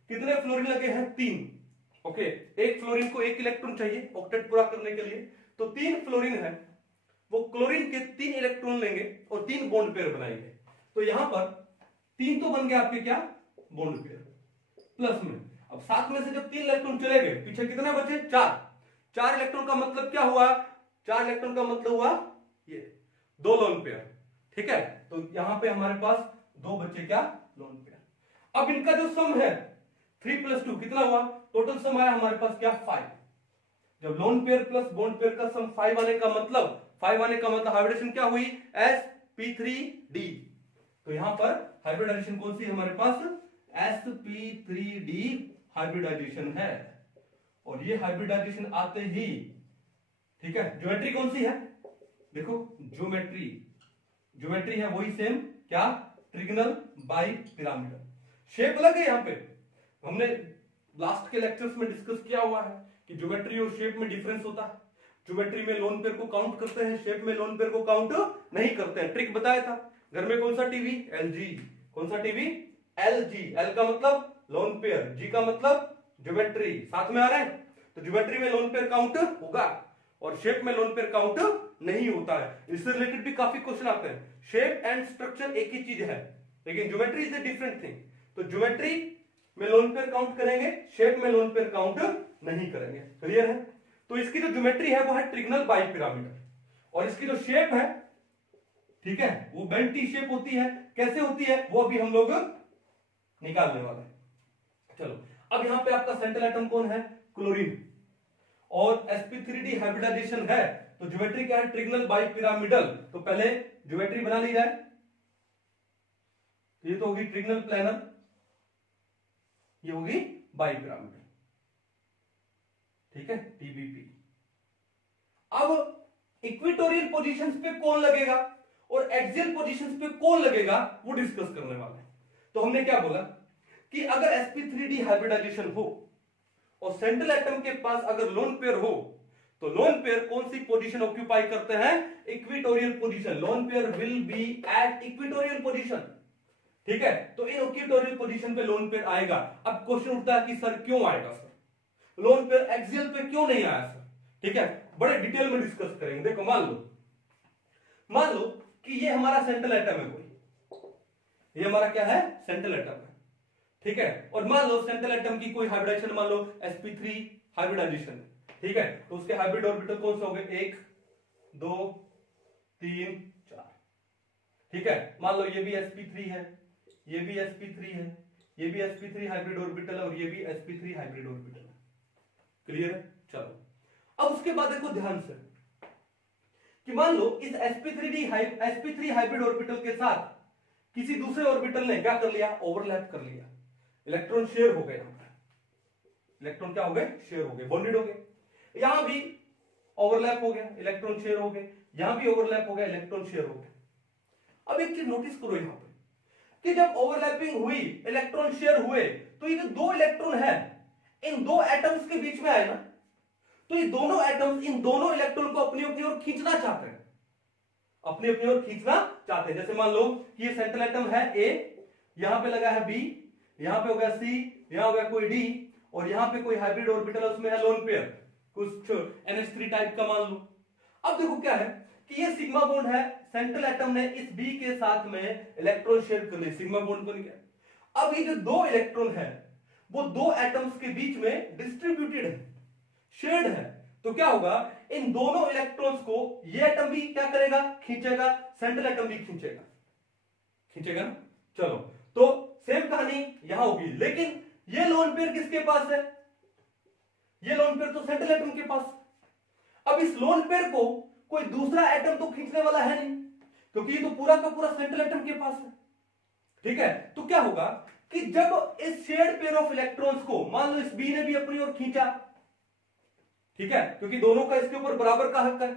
कितने फ्लोरीन लगे हैं? 3। ओके, एक फ्लोरीन को 1 इलेक्ट्रॉन चाहिए ऑक्टेट पूरा करने के लिए, तो 3 फ्लोरीन है, वो क्लोरीन के 3 इलेक्ट्रॉन लेंगे और 3 बॉन्ड पेयर बनाएंगे। तो यहां पर 3 तो बन गए आपके क्या? Bond pair. प्लस में अब साथ में से जब 3 इलेक्ट्रॉन चले गए, पीछे कितने बचे? 4 इलेक्ट्रॉन का मतलब क्या हुआ? 4 इलेक्ट्रॉन का मतलब हुआ ये 2 लोन पेयर। ठीक है, तो यहां पे हमारे पास 2 बचे क्या? Lone pair. अब इनका जो सम है 3 + 2 कितना हुआ? टोटल सम आया हमारे पास क्या? 5। जब lone pair plus bond pair का सम 5 आने का मतलब हाइब्रिडेशन क्या हुई, sp3d। तो यहां पर हाइब्रिडाइजेशन कौन सी है हमारे पास, sp3d हाइब्रिडाइजेशन है। और ये हाइब्रिडाइजेशन आते ही, ठीक है, ज्योमेट्री कौन सी है, देखो ज्योमेट्री है वही सेम, क्या, ट्रिगनल बाई पिरामिडल। शेप अलग है, यहां पे हमने लास्ट के लेक्चर्स में डिस्कस किया हुआ है कि ज्योमेट्री और शेप में डिफरेंस होता है। ज्योमेट्री में लोन पेयर को काउंट करते हैं, शेप में लोन पेयर को काउंट नहीं करते हैं। ट्रिक बताया था। घर में कौन सा टीवी, एलजी। कौन सा टीवी, एलजी। एल का मतलब लोन पेयर, जी का मतलब ज्योमेट्री। साथ में आ रहा है। तो ज्योमेट्री में लोन पेयर काउंट होगा और शेप में लोन पेयर काउंट नहीं होता है। इससे रिलेटेड भी काफी क्वेश्चन आते हैं। शेप एंड स्ट्रक्चर एक ही चीज है, लेकिन geometry is a different thing. तो ज्योमेट्री में लोन पेयर काउंट करेंगे, शेप में लोन पेयर काउंट नहीं करेंगे। क्लियर है। तो इसकी जो ज्योमेट्री है वो है ट्रिगनल बाई पिरामिडल, और इसकी जो शेप है, ठीक है, वो बेंट टी शेप होती है। कैसे होती है वो अभी हम लोग निकालने वाले हैं। चलो, अब यहां पे आपका सेंट्रल एटम कौन है, क्लोरीन, और sp3d हाइब्रिडाइजेशन है। तो ज्योमेट्री क्या है, ट्रिगनल बाई पिरामिडल। तो पहले ज्योमेट्री बना ली जाए। ये तो होगी ट्रिगनल प्लेनर, ये होगी बाई पिरामिडल, ठीक है, टीबीपी। अब इक्वेटोरियल पोजीशंस पे कौन लगेगा और एक्सियल पोजीशंस पे कौन लगेगा वो डिस्कस करने वाले हैं। तो हमने क्या बोला कि अगर sp3d हाइब्रिडाइजेशन हो और सेंट्रल एटम के पास अगर लोन पेयर हो, तो लोन पेयर कौन सी पोजीशन ऑक्यूपाई करते हैं, equatorial position. Loan pair will be at equatorial position, ठीक है। तो इन इक्वेटोरियल पोजीशन पे लोन पेयर आएगा। अब क्वेश्चन उठता है कि सर क्यों आएगा, सर लोन पेयर एक्सियल पे क्यों नहीं आया सर, ठीक है, बड़े डिटेल में डिस्कस करेंगे। देखो, मान लो कि ये हमारा सेंट्रल एटम है, कोई ये हमारा क्या है, सेंट्रल एटम है, ठीक है। और मान लो सेंट्रल एटम की कोई हाइब्रिडाइजेशन, मान लो sp3 हाइब्रिडाइजेशन, ठीक है। तो उसके हाइब्रिड ऑर्बिटल कौन से हो गए, 1 2 3 4, ठीक है। मान लो ये भी sp3 है, ये भी sp3 है, ये भी sp3 हाइब्रिड ऑर्बिटल है, और ये भी sp3 हाइब्रिड ऑर्बिटल है। क्लियर है। चलो, अब उसके बाद देखो ध्यान से कि मान लो इस sp3 हाइब्रिड ऑर्बिटल के साथ किसी दूसरे ऑर्बिटल ने क्या कर लिया, ओवरलैप कर लिया, इलेक्ट्रॉन शेयर हो गए। इलेक्ट्रॉन क्या हो गए, शेयर हो गए, बॉन्डेड हो गए। यहां भी ओवरलैप हो गया, इलेक्ट्रॉन शेयर हो गए, यहां भी ओवरलैप हो गया, इलेक्ट्रॉन शेयर हो गए। अब एक चीज नोटिस करो यहां पे कि जब ओवरलैपिंग हुई, इलेक्ट्रॉन शेयर हुए, तो ये जो दो इलेक्ट्रॉन है इन दो एटम्स के बीच में आए ना, तो ये दोनों एटम्स इन दोनों इलेक्ट्रॉन को अपनी अपनी ओर खींचना चाहते हैं, अपनी अपनी ओर खींचना चाहते हैं। जैसे मान लो कि ये सेंट्रल एटम है ए, यहां पे लगा है बी, यहां पे हो गया सी, यहां हो गया कोई डी, और यहां पे कोई हाइब्रिड ऑर्बिटल उसमें है लोन पेयर, कुछ NH3 टाइप का मान लो। अब देखो क्या है कि ये सिग्मा बॉन्ड है, सेंट्रल एटम ने इस बी के साथ में इलेक्ट्रॉन शेयर कर लिए, सिग्मा बॉन्ड बन गया। अब ये जो दो इलेक्ट्रॉन है वो दो एटम्स के बीच में डिस्ट्रीब्यूटेड है, शेयर्ड है। तो क्या होगा, इन दोनों इलेक्ट्रॉन्स को ये एटम भी क्या करेगा, खींचेगा, सेंट्रल एटम भी खींचेगा। चलो, तो सेम कहानी यहां होगी, लेकिन ये लोन पेयर किसके पास है, ये लोन पेयर तो सेंट्रल एटम के पास। अब इस लोन पेयर को कोई दूसरा एटम तो खींचने वाला है नहीं, क्योंकि ये तो पूरा का पूरा सेंट्रल एटम के पास है, ठीक है। तो क्या होगा कि जब इस शेयर्ड पेयर ऑफ इलेक्ट्रॉन्स को, मान लो इस बी ने भी अपनी ओर खींचा, ठीक है, क्योंकि दोनों का इसके ऊपर बराबर का हक है,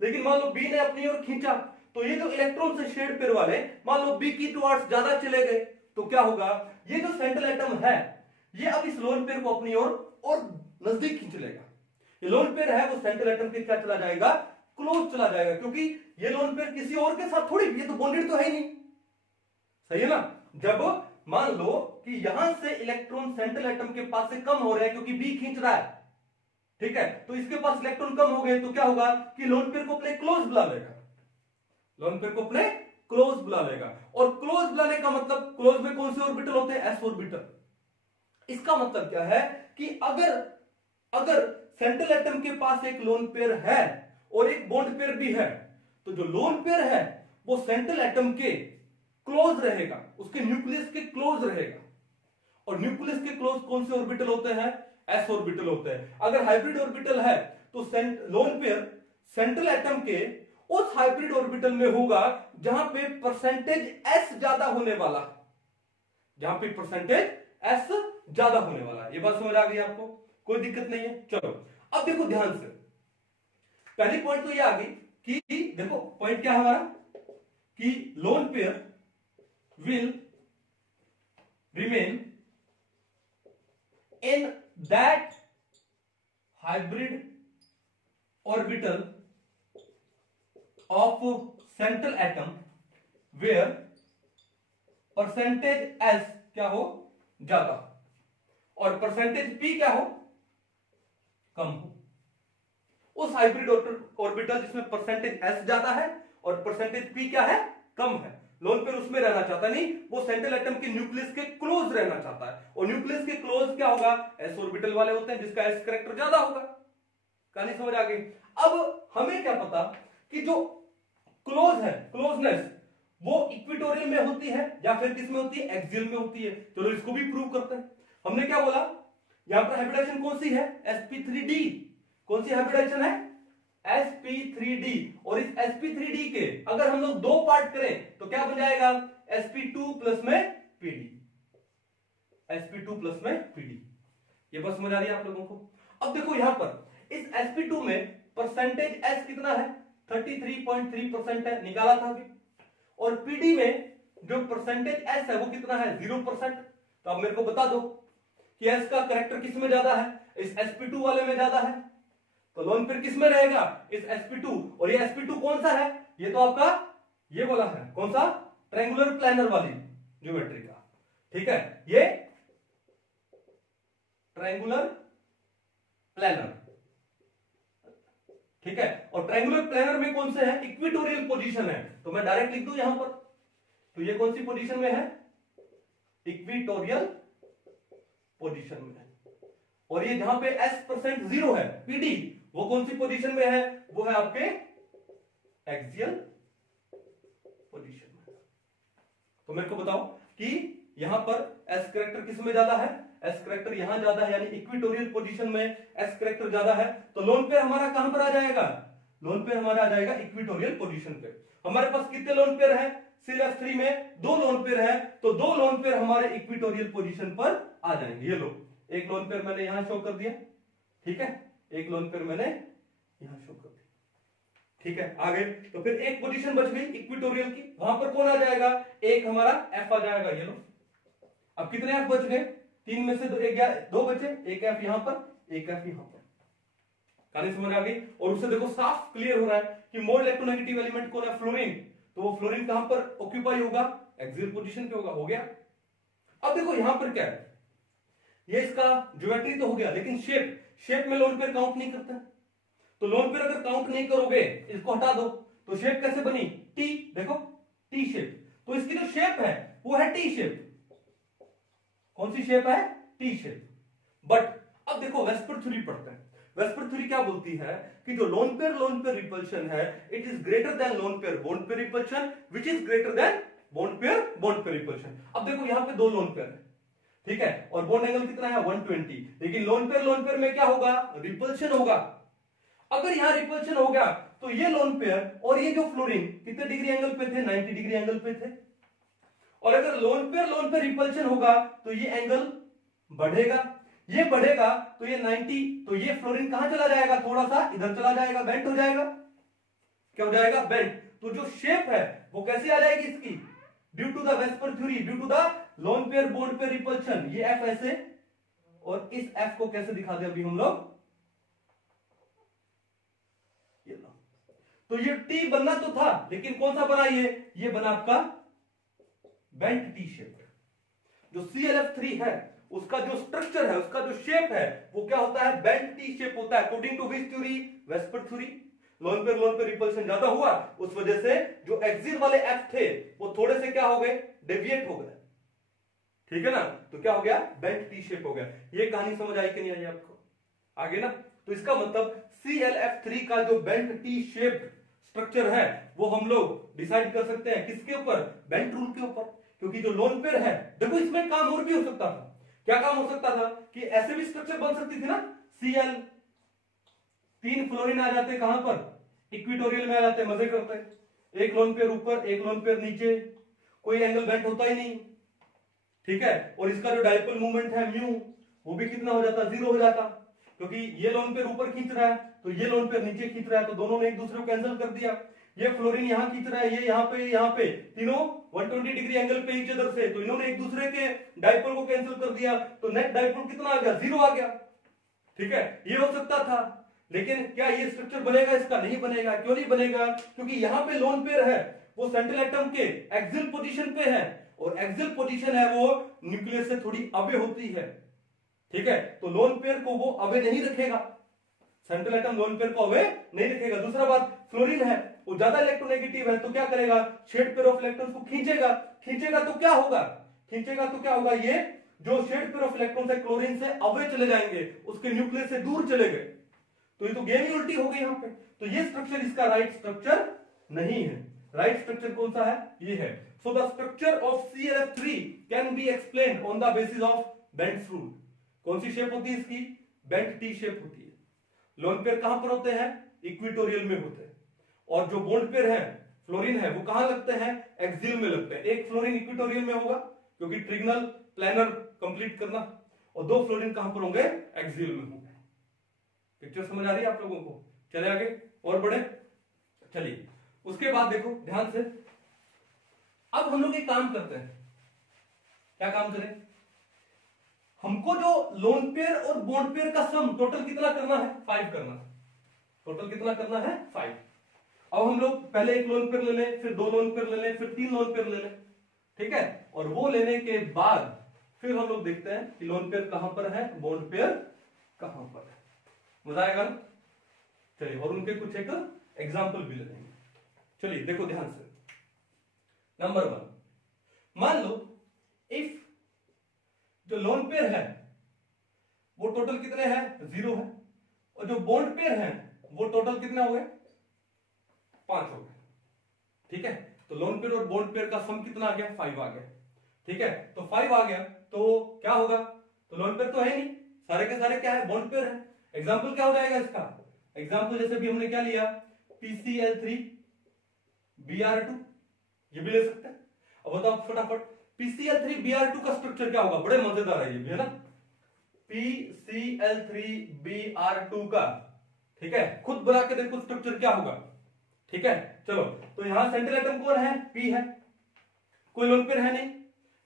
लेकिन मान लो बी ने अपनी ओर खींचा, तो ये जो इलेक्ट्रॉन से शेयर्ड पेयर वाले मान लो बी की टुवर्ड्स ज्यादा चले गए, तो क्या होगा, ये जो सेंट्रल एटम है ये अब इस लोन पेयर को अपनी ओर और नजदीक खींच लेगा। ये लोन पेयर है वो सेंट्रल एटम के क्या चला जाएगा, क्लोज चला जाएगा, क्योंकि ये लोन पेयर किसी और के साथ थोड़ी, ये तो बॉन्डेड तो है ही नहीं, सही है ना। जब मान लो कि यहां से इलेक्ट्रॉन सेंट्रल एटम के पास से कम हो रहे हैं क्योंकि बी खींच रहा है, ठीक है, तो इसके पास इलेक्ट्रॉन कम हो गए, तो क्या होगा कि लोन पेयर को अपने क्लोज बुला लेगा, लोन पेयर को अपने क्लोज बुला लेगा। और क्लोज बुलाने का मतलब, क्लोज में कौन से ऑर्बिटल होते हैं, एस ऑर्बिटल। इसका मतलब क्या है कि अगर सेंट्रल एटम के पास एक लोन पेयर है और एक बॉन्ड पेयर भी है, तो जो लोन पेयर है वो सेंट्रल एटम के क्लोज रहेगा, उसके न्यूक्लियस के क्लोज रहेगा। और न्यूक्लियस के क्लोज कौन से ऑर्बिटल होते हैं, एस ऑर्बिटल होते हैं। अगर हाइब्रिड ऑर्बिटल है तो लोन पेयर सेंट्रल एटम के उस हाइब्रिड ऑर्बिटल में होगा जहां पे परसेंटेज एस ज्यादा होने वाला है, जहां पे परसेंटेज एस ज्यादा होने वाला है। ये बात समझ आ गई आपको, कोई दिक्कत नहीं है। चलो अब देखो ध्यान से, पहली पॉइंट तो ये आ गई कि देखो पॉइंट क्या है हमारा कि lone pair will remain in that hybrid orbital of central atom where percentage s क्या हो ज्यादा और परसेंटेज पी क्या हो कम हो। उस हाइब्रिड ऑर्बिटल जिसमें परसेंटेज एस ज्यादा है और परसेंटेज पी क्या है कम है, लोन पेयर उसमें रहना चाहता नहीं, वो सेंट्रल एटम के न्यूक्लियस के क्लोज रहना चाहता है। और न्यूक्लियस के क्लोज क्या होगा, एस ऑर्बिटल वाले होते हैं जिसका एस करैक्टर ज्यादा होगा। कहानी समझ आ गई। अब हमें क्या पता कि जो क्लोज है, क्लोजनेस वो इक्वेटोरियल में होती है या फिर किस में होती है, एक्सियल में होती है। चलो इसको भी प्रूव करते हैं। हमने क्या बोला, यहां पर हाइब्रिडाइजेशन कौन सी है, sp3d। कौन सी हाइब्रिडाइजेशन है, sp3d। और इस sp3d के अगर हम लोग दो पार्ट करें तो क्या बन जाएगा, sp2 प्लस में pd, sp2 प्लस में pd। ये बात समझ आ रही है आप लोगों को। अब देखो यहां पर इस sp2 में परसेंटेज s कितना है, 33.3% है, निकाला था अभी। और पीडी में जो परसेंटेज एस है वो कितना है, 0%। तो अब मेरे को बता दो कि एस का करैक्टर किस में ज्यादा है, इस sp2 वाले में ज्यादा है। तो लोन पेयर किस में रहेगा, इस sp2। और ये sp2 कौन सा है, ये तो आपका ये वाला है, कौन सा, ट्रायंगुलर प्लैनर वाली ज्योमेट्री का। ठीक है, ये ट्रायंगुलर प्लैनर, ठीक है। और ट्रायंगुलर प्लैनर में कौन से है, इक्वेटोरियल पोजीशन है। तो मैं डायरेक्ट लिख दूं यहां पर, तो ये कौन सी पोजीशन में है, इक्वेटोरियल पोजीशन में है। और ये जहां पे s% 0 है, पीडी, वो कौन सी पोजीशन में है, वो है आपके एक्सियल पोजीशन में। तो मेरे को बताओ कि यहां पर s करैक्टर किस में ज्यादा है, s करैक्टर यहां ज्यादा है, यानी इक्वेटोरियल पोजीशन में s करैक्टर ज्यादा है। तो लोन पेयर हमारा कहां पर आ जाएगा, लोन पेयर हमारा आ जाएगा इक्वेटोरियल पोजीशन पे। हमारे पास कितने लोन पेयर है, CLF3 में दो लोन पेयर है, तो दो लोन पेयर हमारे इक्वेटोरियल पोजीशन पर आ जाएंगे। ये लो, एक लोन पेयर मैंने यहां शो कर दिया, ठीक है, एक लोन पेयर मैंने यहां शो कर दिया, ठीक है। आगे तो फिर एक पोजीशन बच गई इक्वेटोरियल की, वहां पर कौन आ जाएगा, एक हमारा एफ आ जाएगा। ये लो, अब कितने एफ बच गए, तीन में से दो बचे, एक एफ यहां पर, एक एफ यहां पर। कहानी समझ आ गई। और उससे देखो साफ क्लियर हो रहा है कि मोर इलेक्ट्रोनेगेटिव एलिमेंट कौन है, फ्लोरीन। तो वो फ्लोरीन कहां पर ऑक्यूपाई होगा, एक्सियल पोजीशन पे होगा। हो गया। अब देखो यहां पर क्या है, ये इसका ज्योमेट्री तो हो गया, लेकिन शेप में लोन पेयर काउंट नहीं करता। तो लोन पेयर अगर काउंट नहीं करोगे, इसको हटा दो, तो शेप कैसे बनी, टी, देखो टी शेप। तो इसकी जो शेप है वो है टी शेप। कौन सी शेप है, टी शेप। बट अब देखो वेस्पर थ्योरी पढ़ते हैं। वेस्पर थ्योरी क्या बोलती है कि जो लोन पेयर रिपल्शन है, it is greater than loan pair bond pair repulsion, which is greater than bond pair repulsion. अब देखो यहां पे दो लोन पेयर है, ठीक है, और बॉन्ड एंगल कितना है 120, लेकिन लोन पेयर में क्या होगा, रिपल्शन होगा। अगर यहां रिपल्शन हो गया तो ये लोन पेयर और ये जो फ्लोरीन कितने डिग्री एंगल पे थे, 90 डिग्री एंगल पे थे। और अगर लोन पेयर रिपल्शन होगा तो ये एंगल बढ़ेगा, ये बढ़ेगा तो ये 90, तो ये फ्लोरीन कहां चला जाएगा, थोड़ा सा इधर चला जाएगा, बेंट हो जाएगा। क्या हो जाएगा, बेंट। तो जो शेप है वो कैसे आ जाएगी इसकी, due to the VSEPR theory, due to the lone pair bond pair repulsion. ये एफ ऐसे, और इस एफ को कैसे दिखा दे अभी हम लोग, ये लो। तो ये टी बनना तो था, लेकिन कौन सा बना, ये बना आपका बेंट टी शेप। जो CLF3 है उसका जो स्ट्रक्चर है, उसका जो शेप है वो क्या होता है, बेंट टी शेप होता है। According to which theory, VSEPR theory. Lone pair repulsion ज्यादा हुआ, उस वजह से जो एक्सियल वाले एफ थे वो थोड़े से क्या हो गए, डेविएट हो गए, ठीक है ना। तो क्या हो गया, बेंट टी शेप हो गया। ये कहानी समझ आई कि नहीं आई आपको, आगे ना। तो इसका मतलब CLF3 का जो बेंट टी शेप स्ट्रक्चर है वो हम लोग डिसाइड कर सकते हैं किसके ऊपर, बेंट रूल के ऊपर। क्योंकि जो लोन पेयर है, देखो इसमें काम और भी हो सकता था। क्या काम हो सकता था कि ऐसे भी स्ट्रक्चर बन सकती थी ना, 3 फ्लोरीन आ जाते कहां पर, इक्विटोरियल में आ जाते, मजे करते हैं, एक लोन पेयर ऊपर एक लोन पेयर नीचे, कोई एंगल बेंट होता ही नहीं, ठीक है। और इसका जो डाइपोल मूवमेंट है म्यू, वो भी कितना हो जाता, 0 हो जाता, क्योंकि ये लोन पेयर ऊपर खींच रहा है तो ये लोन पेयर नीचे खींच रहा है, तो दोनों ने एक दूसरे को कैंसिल कर दिया। ये फ्लोरीन यहां खींच रहा है, ये यहाँ पे तीनों 120 डिग्री एंगल पे ईच अदर से, तो इन्होंने एक दूसरे के डाइपोल को कैंसिल कर दिया, तो नेट डाइपोल कितना आ गया, 0 आ गया, ठीक है। ये हो सकता था, लेकिन क्या ये स्ट्रक्चर बनेगा इसका, नहीं बनेगा। क्यों नहीं बनेगा, क्योंकि यहां पे लोन पेयर है वो सेंट्रल एटम के एक्सियल पोजीशन पे है, और एक्सियल पोजीशन है वो न्यूक्लियस से थोड़ी अवे होती है, ठीक है। तो लोन पेयर को वो अवे नहीं रखेगा, सेंट्रल एटम लोन पेयर को अवे नहीं रखेगा। दूसरा बात, फ्लोरीन है वो ज्यादा इलेक्ट्रोनेगेटिव है, तो क्या करेगा, शेड पेयर ऑफ इलेक्ट्रॉन्स को खींचेगा, खींचेगा तो क्या होगा, खींचेगा तो क्या होगा, ये जो शेड पेयर ऑफ इलेक्ट्रॉन्स है क्लोरीन से अवे चले जाएंगे, उसके न्यूक्लियस से दूर चले गए, तो ये तो गेम ही उल्टी हो गई यहां पे। तो ये स्ट्रक्चर इसका राइट स्ट्रक्चर नहीं है। राइट स्ट्रक्चर कौन सा है, ये है। So the structure of ClF3 can be explained on the basis of Bent's rule. कौन सी शेप होती है इसकी, बेंट टी शेप होती है। लोन पेयर कहां पर होते हैं, इक्विटोरियल में होते हैं, और जो बॉन्ड पेयर है फ्लोरीन है वो कहां लगते हैं, एक्सियल में लगते हैं। एक फ्लोरीन इक्विटोरियल में होगा क्योंकि ट्रिगनल प्लानर कंप्लीट करना, और 2 फ्लोरीन कहां पर होंगे, एक्सियल में होंगे। पिक्चर समझ आ रही है आप लोगों को, चले आगे और बढ़े, चलिए। उसके बाद देखो ध्यान से, अब हम लोग एक काम करते हैं, क्या काम करें, हमको जो लोन पेयर और बॉन्ड पेयर का सम टोटल कितना करना है, 5 करना है। टोटल कितना करना है, 5। अब हम लोग पहले एक लोन पेयर ले लें, फिर 2 लोन पेयर ले लें, फिर 3 लोन पेयर ले लें, ठीक है। और वो लेने के बाद फिर हम लोग देखते हैं कि लोन पेयर कहां पर है, बॉन्ड पेयर कहां पर है। मजा आएगा ना, चलिए। और उनके कुछ एक एग्जाम्पल भी ले लेंगे। चलिए देखो ध्यान से, नंबर 1, मान लो इफ जो लोन पेयर है वो टोटल कितने हैं, 0 है, और जो बॉन्ड पेयर है वो टोटल कितना हुए, 5 हो गए, ठीक है। तो लोन पेयर और बॉन्ड पेयर का सम कितना आ गया, 5 आ गया, ठीक है। तो 5 आ गया तो क्या होगा, तो लोन पेयर तो है नहीं, सारे के सारे क्या है, बॉन्ड पेयर है। एग्जाम्पल क्या हो जाएगा इसका, एग्जाम्पल जैसे भी हमने क्या लिया, PCl3 Br2, ये भी ले सकते हैं। अब बताओ फटाफट, PCl3 Br2 का स्ट्रक्चर क्या होगा, बड़े मजेदार है ये भी, है ना। PCl3 Br2 का, ठीक है, खुद बना के देखो स्ट्रक्चर क्या होगा, ठीक है। चलो, तो यहां सेंट्रल एटम कौन है, P है, कोई लोन पेयर है नहीं,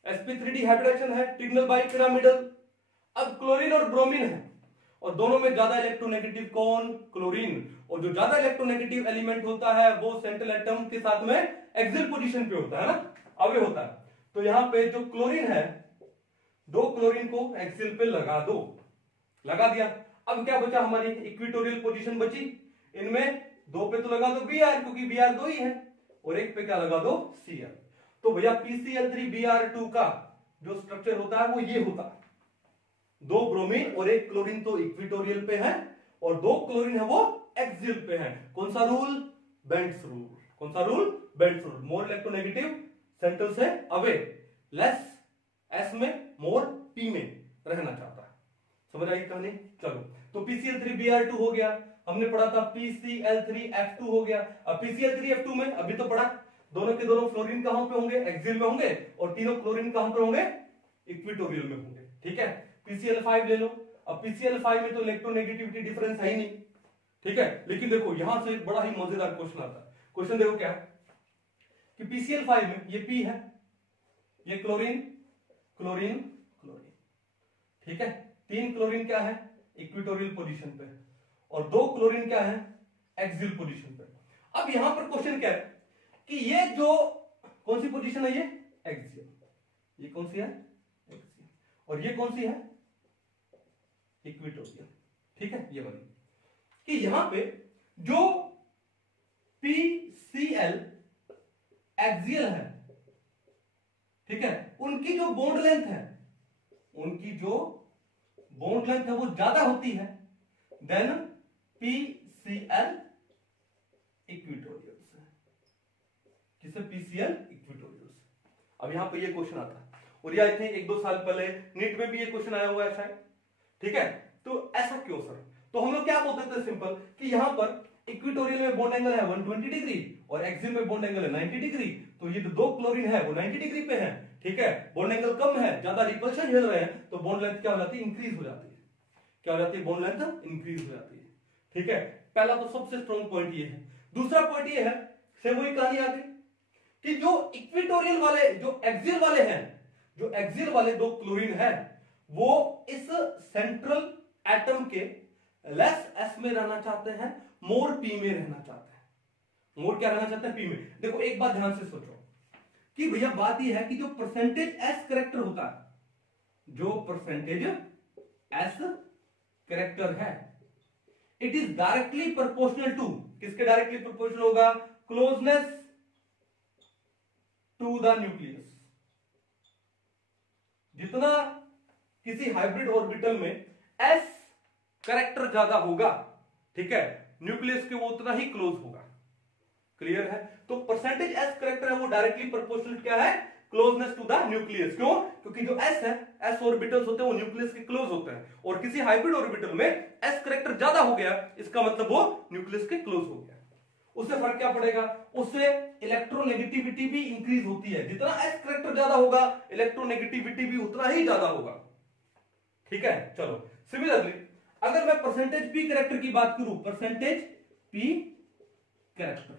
sp3d हाइब्रिडेशन है, ट्रिगनल बाइपिरामिडल। अब क्लोरीन और ब्रोमीन है, और दोनों में ज्यादा इलेक्ट्रोनेगेटिव कौन, क्लोरीन, और जो ज्यादा इलेक्ट्रोनेगेटिव एलिमेंट होता है वो सेंट्रल एटम के साथ में एक्सियल पोजीशन पे होता है ना, अवे होता है। तो यहां पे जो क्लोरीन है, 2 क्लोरीन को एक्सियल पे लगा दो, लगा दिया। अब क्या बचा, हमारी इक्विटोरियल पोजीशन बची, इनमें 2 पे तो लगा दो Br, क्योंकि Br 2 ही है, और एक पे क्या लगा दो, Cl। तो भैया PCl3 Br2 का जो स्ट्रक्चर होता है वो ये होता है, 2 ब्रोमीन और 1 क्लोरीन तो इक्विटोरियल पे है, और 2 क्लोरीन है वो एक्सियल पे है। कौन सा रूल, बेंट्स रूल। कौन सा rule, Bent's rule. More electronegative centre से अवे, लेस S में, मोर P में रहना चाहता है। समझ आई कहानी, चलो। तो PCl3 Br2 हो गया, हमने पढ़ा था PCl3F2 हो गया। अब PCl3F2 में अभी तो पढ़ा, दोनों के दोनों फ्लोरीन कहां पे होंगे, एक्सियल में होंगे, और तीनों क्लोरीन कहां पर होंगे, इक्विटोरियल में होंगे, ठीक है। PCl5 ले लो, अब PCl5 में तो इलेक्ट्रोनेगेटिविटी डिफरेंस है ही नहीं, ठीक है। लेकिन देखो यहां से एक बड़ा ही मजेदार क्वेश्चन आता है। क्वेश्चन देखो क्या है कि PCl5 में ये P है, ये क्लोरीन, क्लोरीन, क्लोरीन, ठीक है। 3 क्लोरीन क्या है, इक्विटोरियल पोजीशन पे, और 2 क्लोरीन क्या है, एक्सियल पोजीशन पे। अब यहां पर क्वेश्चन क्या है कि ये जो कौन सी पोजीशन है, ये एक्सियल, ये कौन सी है, एक्सियल, और ये कौन सी है, इक्विटोरियल, ठीक है, ये वाली। कि यहां पे जो PCl एक्सियल है, ठीक है, उनकी जो बॉन्ड लेंथ है, उनकी जो बॉन्ड लेंथ है वो ज्यादा होती है देन PCl इक्विटोरियल से, किसे, PCl इक्विटोरियल से। अब यहां पे ये क्वेश्चन आता है, और ये आई थिंक 1-2 साल पहले नीट में भी ये क्वेश्चन आया हुआ है शायद, ठीक है। तो ऐसा क्यों सर, तो हम लोग क्या बोलते थे सिंपल कि यहां पर इक्वेटोरियल में बॉन्ड एंगल है 120 डिग्री और एक्सियल में बॉन्ड एंगल है 90 डिग्री, तो ये जो दो क्लोरीन है वो 90 डिग्री पे है, ठीक है। बॉन्ड एंगल कम है, ज्यादा रिपल्शन झेल रहे हैं, तो बॉन्ड लेंथ क्या हो जाती है, इंक्रीज हो जाती है। क्या हो जाती है, बॉन्ड लेंथ इंक्रीज हो जाती है, ठीक है। पहला तो सबसे स्ट्रॉन्ग पॉइंट ये है। दूसरा पॉइंट ये है, सेम वही कहानी आ गई कि जो इक्वेटोरियल वाले, जो एक्सियल वाले हैं, जो एक्सियल वाले दो क्लोरीन है वो इस सेंट्रल एटम के लेस एस में रहना चाहते हैं, मोर पी में रहना चाहते हैं। मोर क्या रहना चाहते हैं, पी में। देखो एक बात ध्यान से सोचो कि भैया बात यह है कि जो परसेंटेज एस करेक्टर होता है, जो परसेंटेज एस करेक्टर है, it is directly proportional to, किसके डायरेक्टली प्रोपोर्शनल होगा, क्लोजनेस टू द न्यूक्लियस। जितना किसी हाइब्रिड ऑर्बिटल में एस करेक्टर ज्यादा होगा, ठीक है, न्यूक्लियस के वो उतना ही क्लोज होगा। क्लियर है। तो परसेंटेज एस करेक्टर है वो डायरेक्टली प्रोपोर्शनल क्या है, क्लोजनेस टू द न्यूक्लियस। क्यों, क्योंकि जो एस है, एस ऑर्बिटल्स होते हैं वो न्यूक्लियस के क्लोज होते हैं, और किसी हाइब्रिड ऑर्बिटल में एस करेक्टर ज्यादा हो गया, इसका मतलब वो न्यूक्लियस के क्लोज हो गया। उससे फर्क क्या पड़ेगा, उससे इलेक्ट्रोनेगेटिविटी भी इंक्रीज होती है। जितना एस करेक्टर ज्यादा होगा, इलेक्ट्रोनेगेटिविटी भी उतना ही ज्यादा होगा, ठीक है। चलो सिमिलरली अगर मैं परसेंटेज पी करेक्टर की बात करूं, परसेंटेज पी करेक्टर,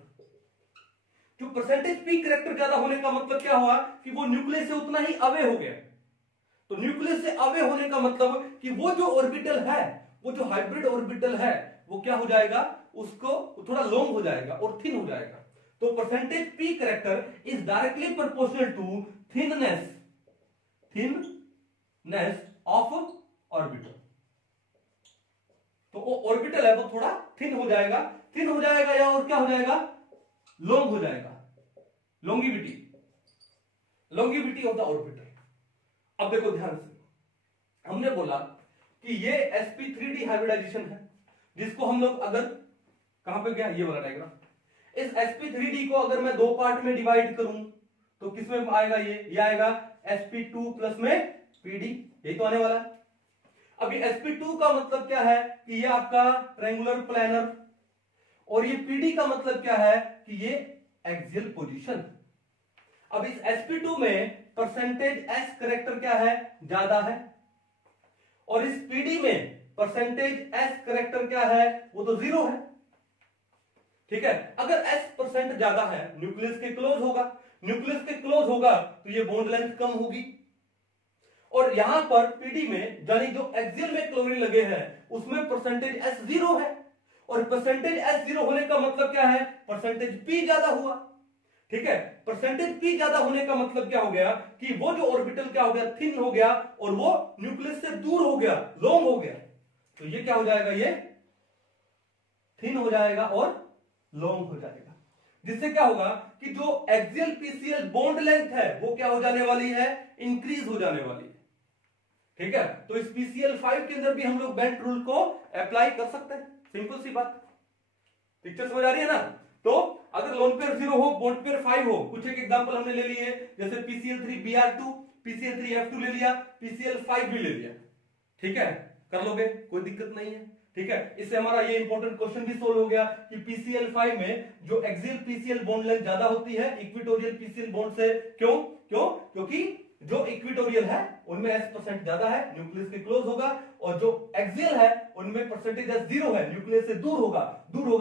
जो परसेंटेज पी करेक्टर ज्यादा होने का मतलब क्या हुआ कि वो न्यूक्लियस से उतना ही अवे हो गया। तो न्यूक्लियस से अवे होने का मतलब कि वो जो ऑर्बिटल है, वो जो हाइब्रिड ऑर्बिटल है, वो क्या हो जाएगा, उसको थोड़ा लॉन्ग हो जाएगा और थिन हो जाएगा। तो percentage p character is directly proportional to thinness of orbital. तो वो ऑर्बिटल है वो थोड़ा थिन हो जाएगा या और क्या हो जाएगा, लॉन्ग हो जाएगा, लॉन्गिविटी ऑफ द ऑर्बिटल। अब देखो ध्यान से, हमने बोला कि ये sp3d हाइब्रिडाइजेशन है, जिसको हम लोग अगर कहां पे गया, ये वाला डायग्राम, इस sp3d को अगर मैं दो पार्ट में डिवाइड करूं तो किसमें आएगा, ये आएगा sp2 प्लस में pd, यही तो आने वाला है। अभी sp2 का मतलब क्या है कि ये आपका ट्रायंगुलर प्लैनर, और ये pd का मतलब क्या है कि ये एक्सियल पोजीशन। अब इस sp2 में परसेंटेज s करेक्टर क्या है, ज्यादा है, और इस pd में परसेंटेज s करेक्टर क्या है, वो तो 0 है, ठीक है। अगर s परसेंट ज्यादा है, न्यूक्लियस के क्लोज होगा, तो ये बॉन्ड लेंथ कम होगी। और यहां पर पीडी में, यानी जो एक्सियल में क्लोरीन लगे हैं, उसमें परसेंटेज एस 0 है, और परसेंटेज एस 0 होने का मतलब क्या है, परसेंटेज पी ज्यादा हुआ, ठीक है। परसेंटेज पी ज्यादा होने का मतलब क्या हो गया कि वो जो ऑर्बिटल क्या हो गया, थिन हो गया, और वो न्यूक्लियस से दूर हो गया, लॉन्ग हो गया। तो ये क्या हो जाएगा, ये थिन हो जाएगा और लॉन्ग हो जाएगा, जिससे क्या होगा कि जो एक्सियल पीसीएल बॉन्ड लेंथ है वो क्या हो जाने वाली है, इंक्रीज हो जाने वाली है, ठीक है। तो इस PCl5 के अंदर भी हम लोग बेंट रूल को अप्लाई कर सकते हैं, सिंपल सी बात। पिक्चर समझ आ रही है ना। तो अगर लोन पेयर 0 हो, बॉन्ड पेयर 5 हो, कुछ एक एग्जांपल हमने ले लिए, जैसे PCl3Br2, PCl3F2 ले लिया, PCl5 भी ले लिया, ठीक है, कर लोगे, कोई दिक्कत नहीं है, ठीक है। इससे हमारा ये इंपॉर्टेंट क्वेश्चन भी सोल्व हो गया कि PCl5 में जो एक्सियल PCl बॉन्ड लेंथ ज्यादा होती है इक्वेटोरियल PCl बॉन्ड से। क्योंकि जो इक्वेटोरियल है उनमें s% ज्यादा है, न्यूक्लियस के क्लोज होगा, और जो एक्सियल है उनमें परसेंटेज s 0 है, न्यूक्लियस से दूर होगा,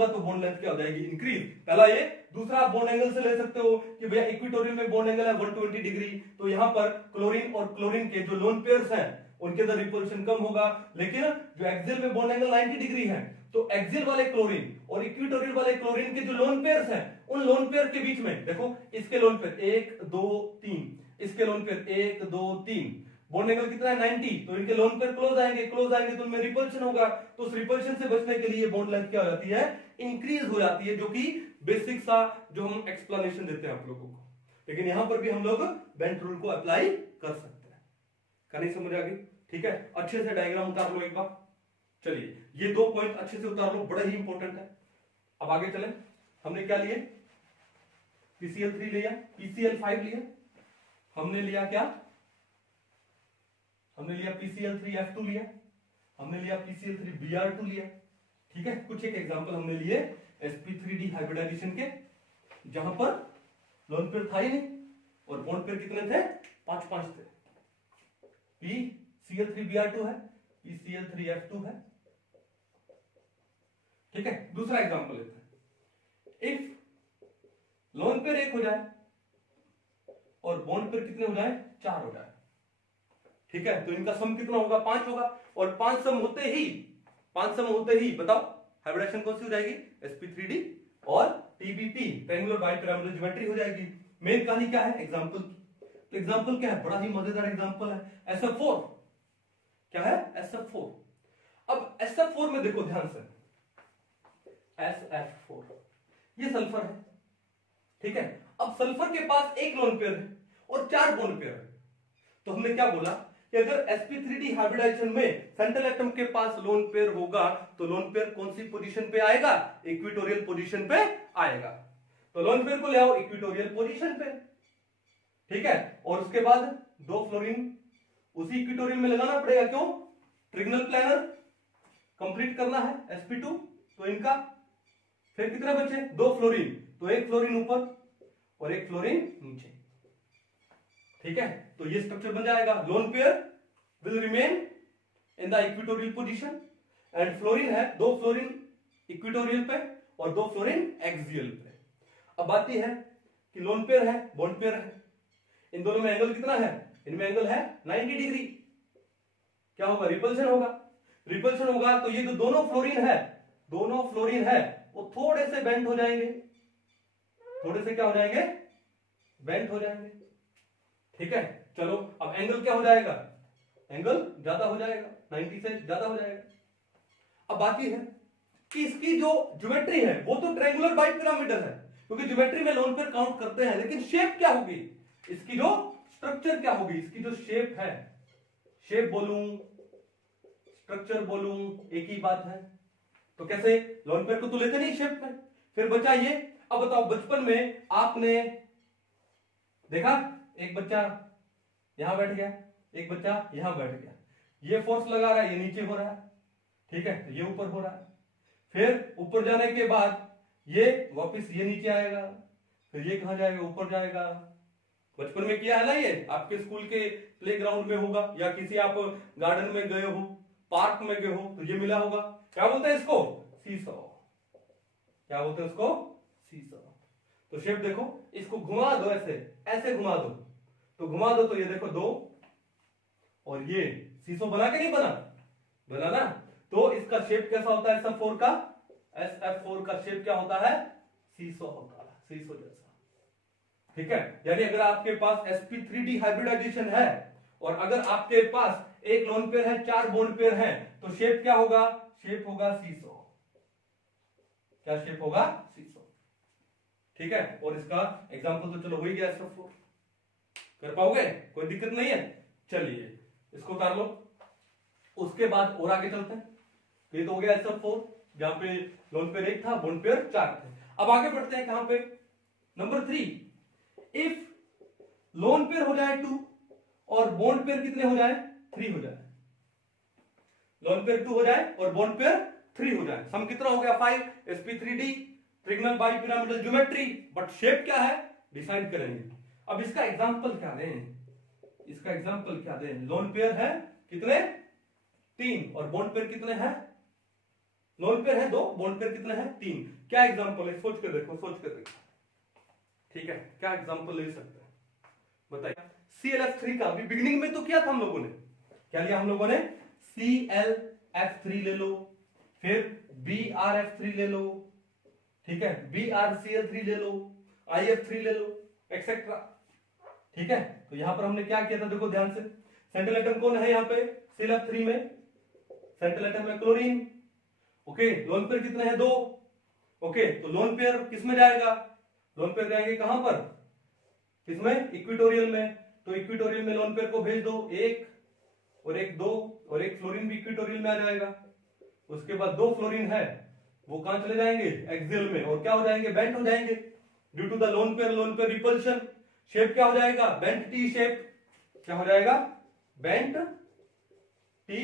तो बॉन्ड लेंथ क्या हो जाएगी, इंक्रीज। पहला ये। दूसरा आप बॉन्ड एंगल से ले सकते हो कि भैया इक्वेटोरियल में बॉन्ड एंगल है 120 डिग्री, तो यहां पर क्लोरीन और क्लोरीन के जो लोन पेयर्स हैं उनके अंदर रिपल्शन कम होगा, लेकिन जो एक्सियल में बॉन्ड एंगल 90 डिग्री है, तो एक्सियल वाले क्लोरीन और इक्वेटोरियल वाले क्लोरीन के जो लोन पेयर्स हैं, उन लोन पेयर के बीच में देखो, इसके लोन पेयर 1 2 3, इसके लोन पेयर 1 2 3, बॉन्ड एंगल कितना है 90, तो इनके लोन पेयर क्लोज आएंगे तो उनमें रिपल्शन होगा। तो उस रिपल्शन से बचने के लिए बॉन्ड लेंथ क्या हो जाती है, इंक्रीज हो जाती है, जो कि बेसिक सा जो हम एक्सप्लेनेशन देते हैं आप लोगों को। लेकिन यहां पर भी हम लोग बेंट रूल को अप्लाई कर सकते हैं। कहानी समझ आ गई, ठीक है। अच्छे से डायग्राम उतार लो एक बार। चलिए ये 2 पॉइंट अच्छे से उतार लो, बड़ा ही इंपॉर्टेंट है। अब आगे चलें, हमने क्या लिए, PCl3 लिया, PCl5 लिया, हमने लिया क्या, हमने लिया PCl3F2 लिया, हमने लिया PCl3Br2 लिया, ठीक है। कुछ एक एग्जांपल हमने लिए sp3d हाइब्रिडाइजेशन के, जहां पर लोन पेयर था ही नहीं और बॉन्ड पेयर कितने थे, 5 थे। PCl3Br2 है, PCl3F2 है, ठीक है। दूसरा एग्जांपल लेते हैं। इफ लोन पेयर 1 हो जाए और बॉन्ड पेयर कितने हो जाए, 4 हो जाए, ठीक है, तो इनका सम कितना होगा, 5 होगा। और 5 सम होते ही बताओ हाइब्रिडाइजेशन कौन सी हो जाएगी, sp3d और TBP ट्रायंगुलर बाइपिरामिडल ज्योमेट्री हो जाएगी। मेन कहानी क्या है, एग्जांपल। तो एग्जांपल क्या है, बड़ा ही मजेदार एग्जांपल है, SF4। क्या है, SF4। अब SF4 में देखो ध्यान से, SF4 ये सल्फर है, ठीक है। अब सल्फर के पास एक लोन पेयर है और 4 बॉन्ड पेयर है। तो हमने क्या बोला कि अगर sp3d हाइब्रिडाइजेशन में सेंट्रल एटम के पास लोन पेयर होगा तो लोन पेयर कौन सी पोजीशन पे आएगा, इक्विटोरियल पोजीशन पे आएगा। तो लोन पेयर को ले आओ इक्विटोरियल पोजीशन पे, ठीक है। और उसके बाद 2 फ्लोरीन उसी इक्विटोरियल में लगाना पड़ेगा, क्यों, ट्रिगोनल प्लानर कंप्लीट करना है sp2। तो इनका फिर कितने बचे, 2 फ्लोरीन, तो 1 फ्लोरीन ऊपर और 1 फ्लोरीन नीचे, ठीक है। तो ये स्ट्रक्चर बन जाएगा, loan pair will remain in the equatorial position and fluorine है 2 फ्लोरीन इक्विटोरियल पे और 2 फ्लोरीन एक्सियल पे। अब बात यह है कि लोन पेयर है, बॉन्ड पेयर है, इन दोनों में एंगल कितना है, इनमें एंगल है 90 डिग्री। क्या होगा, रिपल्शन होगा। रिपल्शन होगा तो ये जो दोनों फ्लोरीन है वो थोड़े से बेंड हो जाएंगे, थोड़े से क्या हो जाएंगे, बेंड हो जाएंगे, ठीक है। चलो अब एंगल क्या हो जाएगा, एंगल ज्यादा हो जाएगा, 90 से ज्यादा हो जाएगा। अब बात यह है कि इसकी जो ज्योमेट्री है वो तो ट्रायंगुलर बाइपिरामिडल है, क्योंकि ज्योमेट्री में लोन पेयर काउंट करते हैं, लेकिन शेप क्या होगी इसकी, जो स्ट्रक्चर क्या होगी इसकी, जो शेप है, शेप बोलूं स्ट्रक्चर बोलूं एक ही बात है। तो कैसे, लोन पेयर को तो लेते नहीं शेप में, फिर बचा ये। अब बताओ, बचपन में आपने देखा एक बच्चा यहां बैठ गया, एक बच्चा यहां बैठ गया, ये फोर्स लगा रहा है, ये नीचे हो रहा है, ठीक है, तो ये ऊपर हो रहा है। फिर ऊपर जाने के बाद ये वापस ये नीचे आएगा, फिर ये कहां जाएगा, ऊपर जाएगा। बचपन में किया है ना, ये आपके स्कूल के प्लेग्राउंड में होगा या किसी आप गार्डन में गए हो, पार्क में गए हो, तो ये मिला होगा। क्या बोलते हैं इसको, सीसॉ। क्या बोलते हैं उसको, सीसॉ। तो शेप देखो, इसको घुमा दो, ऐसे घुमा दो, तो घुमा दो तो ये देखो 2 और ये सीसो बना के नहीं बना ना। तो इसका शेप कैसा होता है, SF4 का शेप क्या होता है, सीसो होता है, सीसो जैसा, ठीक है। यानी अगर आपके पास sp3d हाइब्रिडाइजेशन है और अगर आपके पास एक लोन पेयर है, 4 बॉन्ड पेयर है, तो शेप क्या होगा, शेप होगा सीसो। क्या शेप होगा, सीसो, ठीक है। और इसका एग्जांपल तो चलो हो ही गया, SF4 कर पाओगे, कोई दिक्कत नहीं है। चलिए इसको उतार लो, उसके बाद और आगे चलते हैं। तो ये तो हो गया SF4, जहां पे लोन पेयर 1 था, बॉन्ड पेयर 4 थे। अब आगे बढ़ते हैं कहां पे, नंबर 3। इफ लोन पेयर हो जाए 2 और बॉन्ड पेयर कितने हो जाए, 3 हो जाए। लोन पेयर 2 हो जाए और बॉन्ड पेयर 3 हो जाए, सम कितना हो गया 5, sp3d triangular bipyramidal geometry. But shape क्या है, डिसाइड करेंगे। अब इसका एग्जांपल क्या दें, इसका एग्जांपल क्या दें, लोन पेयर है कितने, 3 और बॉन्ड पेयर कितने हैं, लोन पेयर है 2, बॉन्ड पेयर कितने हैं, 3। क्या एग्जांपल है, सोच कर देखो, ठीक है, क्या एग्जांपल ले सकते हैं, बताइए। ClF3 का भी बिगिनिंग में तो किया था हम लोगों ने, क्या लिया हम लोगों ने, ClF3 ले लो, फिर BrF3 ले लो, ठीक है, BrCl3 ले लो, IF3 ले लो, एक्सेट्रा, ठीक है। तो यहां पर हमने क्या किया था, देखो ध्यान से, सेंट्रल एटम कौन है यहाँ पे, ClF3 में सेंट्रल एटम है क्लोरीन, ओके। लोन पेयर कितने हैं, 2, ओके। तो लोन पेयर किस में जाएगा, लोन पेयर जाएंगे कहां पर, किसमें, इक्विटोरियल में। तो इक्विटोरियल में लोन पेयर को भेज दो, 1 और 1 2 और 1 फ्लोरीन भी इक्विटोरियल में आ जाएगा। उसके बाद 2 फ्लोरीन है, वो कहां चले जाएंगे, एक्सियल में, और क्या हो जाएंगे, बेंट हो जाएंगे due to the lone pair repulsion. Shape क्या हो जाएगा, बेंट टी शेप। क्या हो जाएगा, बेंट टी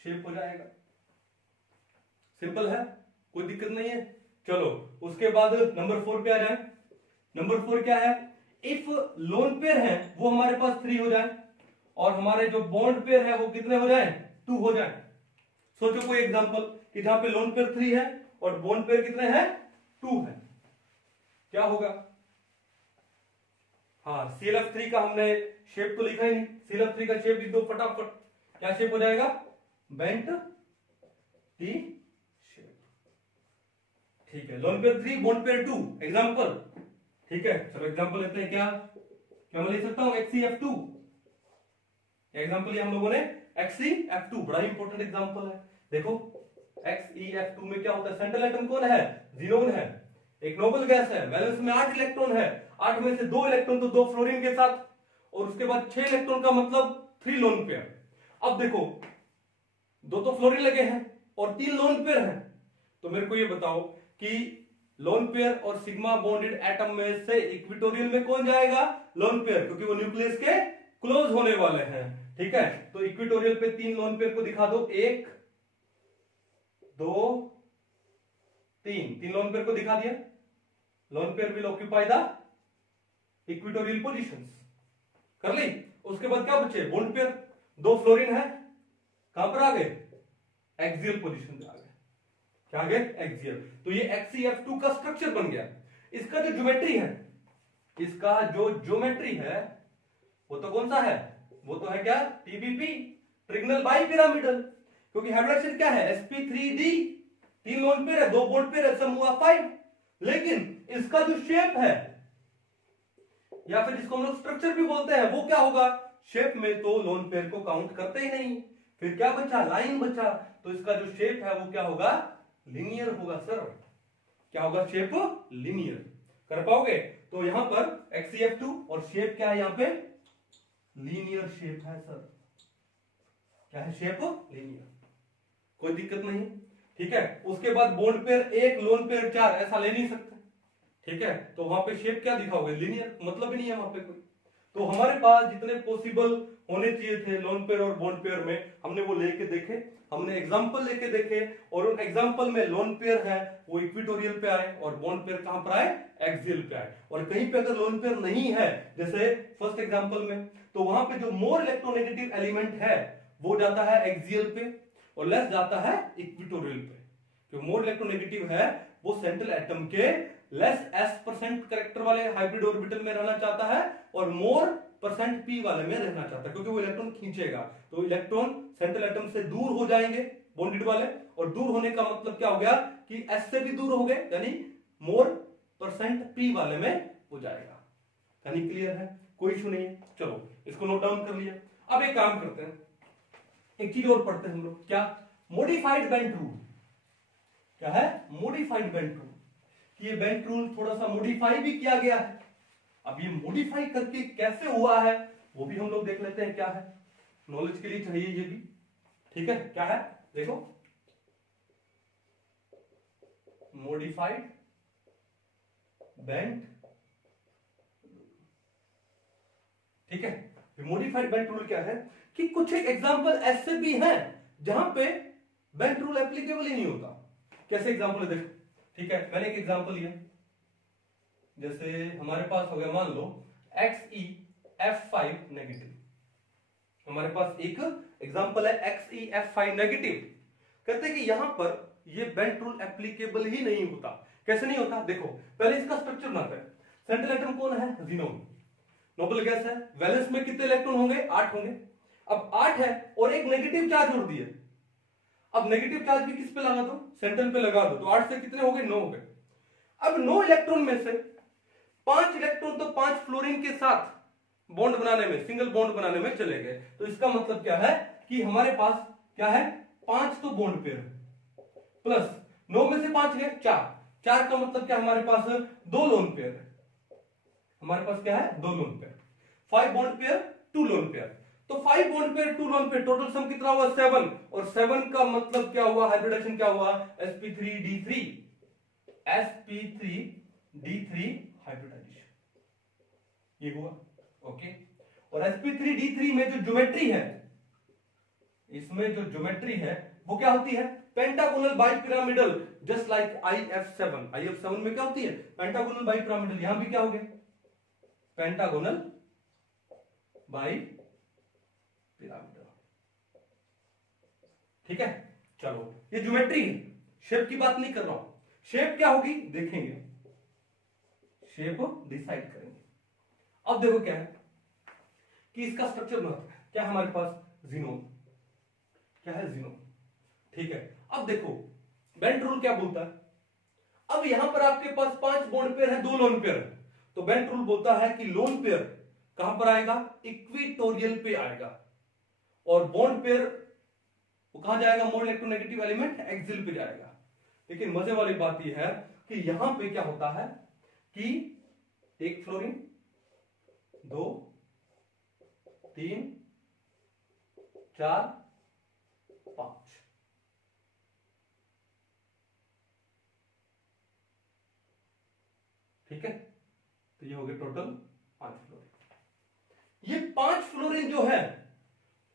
शेप हो जाएगा। सिंपल है, कोई दिक्कत नहीं है। चलो उसके बाद नंबर 4 पे आ जाए। नंबर 4 क्या है? इफ लोन पेयर है वो हमारे पास 3 हो जाए और हमारे जो बॉन्ड पेयर है वो कितने हो जाए? 2 हो जाए। सोचो कोई एग्जांपल कि जहां पे लोन पेयर 3 है और बॉन्ड पेयर कितने हैं? 2 है। क्या होगा? हाँ, ClF3 का हमने शेप तो लिखा ही नहीं। ClF3 का शेप लिख दो फटाफट। क्या शेप हो जाएगा? Bent T shape. ठीक है, lone pair 3 bond pair 2 example. ठीक है, चलो एग्जांपल लेते हैं। क्या मैं ले सकता हूं? XeF2 एग्जांपल लिया हम लोगों ने। XeF2 बड़ा इंपॉर्टेंट एग्जांपल है। देखो XeF2 में क्या होता है? सेंट्रल एटम कौन है? ज़ीनोन है, एक नोबल गैस है, वैलेंस में 8 इलेक्ट्रॉन है, 8 में से 2 इलेक्ट्रॉन तो 2 फ्लोरीन के साथ, और उसके बाद 6 इलेक्ट्रॉन का मतलब 3 लोन पेयर। अब देखो 2 तो फ्लोरीन लगे हैं और 3 लोन पेयर हैं, तो मेरे को ये बताओ कि लोन पेयर और सिग्मा बॉन्डेड एटम में से इक्विटोरियल में कौन जाएगा? लोन पेयर, क्योंकि वो न्यूक्लियस के क्लोज होने वाले हैं। ठीक है, तो इक्विटोरियल पे 3 लोन पेयर को दिखा दो। 1 2 3 लोन पेयर को दिखा दिया। Loan pair will occupy the equatorial positions. कर ली। उसके बाद क्या बचे? Bond pair. 2 फ्लोरीन है, कहां पर आ गए? एक्सियल पोजीशन पे आ गए। क्या आ गए? एक्सियल। तो ये XeF2 का स्ट्रक्चर बन गया। इसका जो ज्योमेट्री है, इसका जो ज्योमेट्री है वो तो कौन सा है? वो तो है क्या? TBP, trigonal bipyramidal. क्योंकि हाइब्रिडाइजेशन क्या है? sp3d, 3 लोन पेयर है, 2 बॉन्ड पेयर है, सम हुआ 5। लेकिन इसका जो शेप है, या फिर जिसको हम लोग स्ट्रक्चर भी बोलते हैं, वो क्या होगा? शेप में तो लोन पेयर को काउंट करते ही नहीं। फिर क्या बचा? लाइन बचा। तो इसका जो शेप है वो क्या होगा? लीनियर होगा सर। क्या होगा? Shape linear. कर पाओगे? तो यहां पर XeF2 और शेप क्या है? यहां पे लीनियर शेप है सर। क्या है? Shape linear. कोई दिक्कत नहीं। ठीक है, उसके बाद बॉन्ड पेयर 1 लोन पेयर 4 ऐसा ले नहीं सकते। ठीक है, तो वहां पे शेप क्या दिखाओगे? लीनियर। मतलब ही नहीं है वहां पे कोई। तो हमारे पास जितने पॉसिबल होने चाहिए थे लोन पेयर और बॉन्ड पेयर में, हमने वो लेके देखे, हमने एग्जांपल लेके देखे, और उन एग्जांपल में लोन पेयर है वो इक्विटोरियल पे आए और बॉन्ड पेयर कहां पर आए? एक्सियल पे आए। और कहीं पे अगर लोन पेयर नहीं है, जैसे फर्स्ट एग्जांपल में, तो वहां पे जो मोर इलेक्ट्रोनेगेटिव एलिमेंट है वो जाता है एक्सियल पे और लेस जाता है इक्विटोरियल पे। जो मोर इलेक्ट्रोनेगेटिव है वो सेंट्रल एटम के लेस s% करेक्टर वाले हाइब्रिड ऑर्बिटल में रहना चाहता है और मोर %p वाले में रहना चाहता है, क्योंकि वो इलेक्ट्रॉन खींचेगा। तो इलेक्ट्रॉन सेंट्रल एटम से दूर हो जाएंगे बॉन्डेड वाले, और दूर होने का मतलब क्या हो गया कि s से भी दूर हो गए, यानी मोर %p वाले में हो जाएगा। यानी क्लियर है? कोई इशू नहीं है। चलो इसको नोट डाउन कर लिया। अब एक काम करते हैं, एक चीज और पढ़ते हैं हम लोग। क्या? Modified bent rule. क्या है? Modified bent rule. ये बेंट रूल थोड़ा सा मॉडिफाई भी किया गया है। अब ये मॉडिफाई करके कैसे हुआ है वो भी हम लोग देख लेते हैं। क्या है? नॉलेज के लिए चाहिए ये भी। ठीक है, क्या है? देखो, मॉडिफाइड बेंट। ठीक है, मॉडिफाइड बेंट रूल क्या है कि कुछ एक एग्जांपल ऐसे भी हैं जहां पे बेंट रूल एप्लीकेबल ही नहीं होता। कैसे एग्जांपल है? देखो, ठीक है, मैंने एक एग्जांपल लिया, जैसे हमारे पास हो गया, मान लो XeF5 नेगेटिव। हमारे पास एक एग्जांपल है XeF5 नेगेटिव। कहते हैं कि यहां पर ये बेंट रूल एप्लीकेबल ही नहीं होता। कैसे नहीं होता? देखो, पहले इसका स्ट्रक्चर बनाते हैं। सेंट्रल एटम कौन है? ज़ीनोन, नोबल गैस है, वैलेंस में कितने इलेक्ट्रॉन होंगे? 8 होंगे। अब 8 है और एक नेगेटिव चार्ज जोड़ दिया। अब नेगेटिव चार्ज भी किस पे लगा दो? सेंट्रल पे लगा दो। तो 8 से कितने हो गए? 9 हो गए। अब 9 इलेक्ट्रॉन में से 5 इलेक्ट्रॉन तो 5 फ्लोरीन के साथ बॉन्ड बनाने में, सिंगल बॉन्ड बनाने में चले गए। तो इसका मतलब क्या है कि हमारे पास क्या है? 5 तो बॉन्ड पेयर प्लस 9 में से 5 गए 4 का मतलब क्या? हमारे पास 2 लोन पेयर है। हमारे पास क्या है? 2 lone pair. 5 bond pair 2 loan pair. तो 5 bond pair 2 lone pair, total sum कितना हुआ? 7। और 7 का मतलब क्या हुआ? हाइब्रिडाइजेशन क्या हुआ? sp3d3 हाइब्रिडाइजेशन ये हुआ। ओके, और sp3d3 में जो ज्योमेट्री है इसमें जो ज्योमेट्री है वो क्या होती है, pentagonal bipyramidal, just like IF7। IF7 में क्या होती है, पेंटागोनल बाइपिरामिडल। यहां भी क्या हो गया, पेंटागोनल बाइपिरामिडल। ठीक है, चलो ये ज्योमेट्री है, शेप की बात नहीं कर रहा हूं। शेप क्या होगी देखेंगे, शेप डिसाइड करेंगे। अब देखो क्या है कि इसका स्ट्रक्चर महत्व है। क्या है हमारे पास, जीनोम। क्या है, जीनोम। ठीक है, अब देखो बेंट रूल क्या बोलता है। अब यहां पर आपके पास 5 बॉन्ड पेयर है, 2 लोन पेयर है, तो बेंट रूल बोलता है कि लोन पेयर कहां पर आएगा, इक्विटोरियल पे आएगा, और बॉन्ड पेयर वो कहां जाएगा, मोर इलेक्ट्रोनेगेटिव एलिमेंट एक्सियल पे जाएगा। लेकिन मजे वाली बात यह है कि यहां पे क्या होता है कि 1 फ्लोरीन, 2, 3, 4, 5। ठीक है, तो ये हो गए टोटल 5 फ्लोरीन। ये 5 फ्लोरीन जो है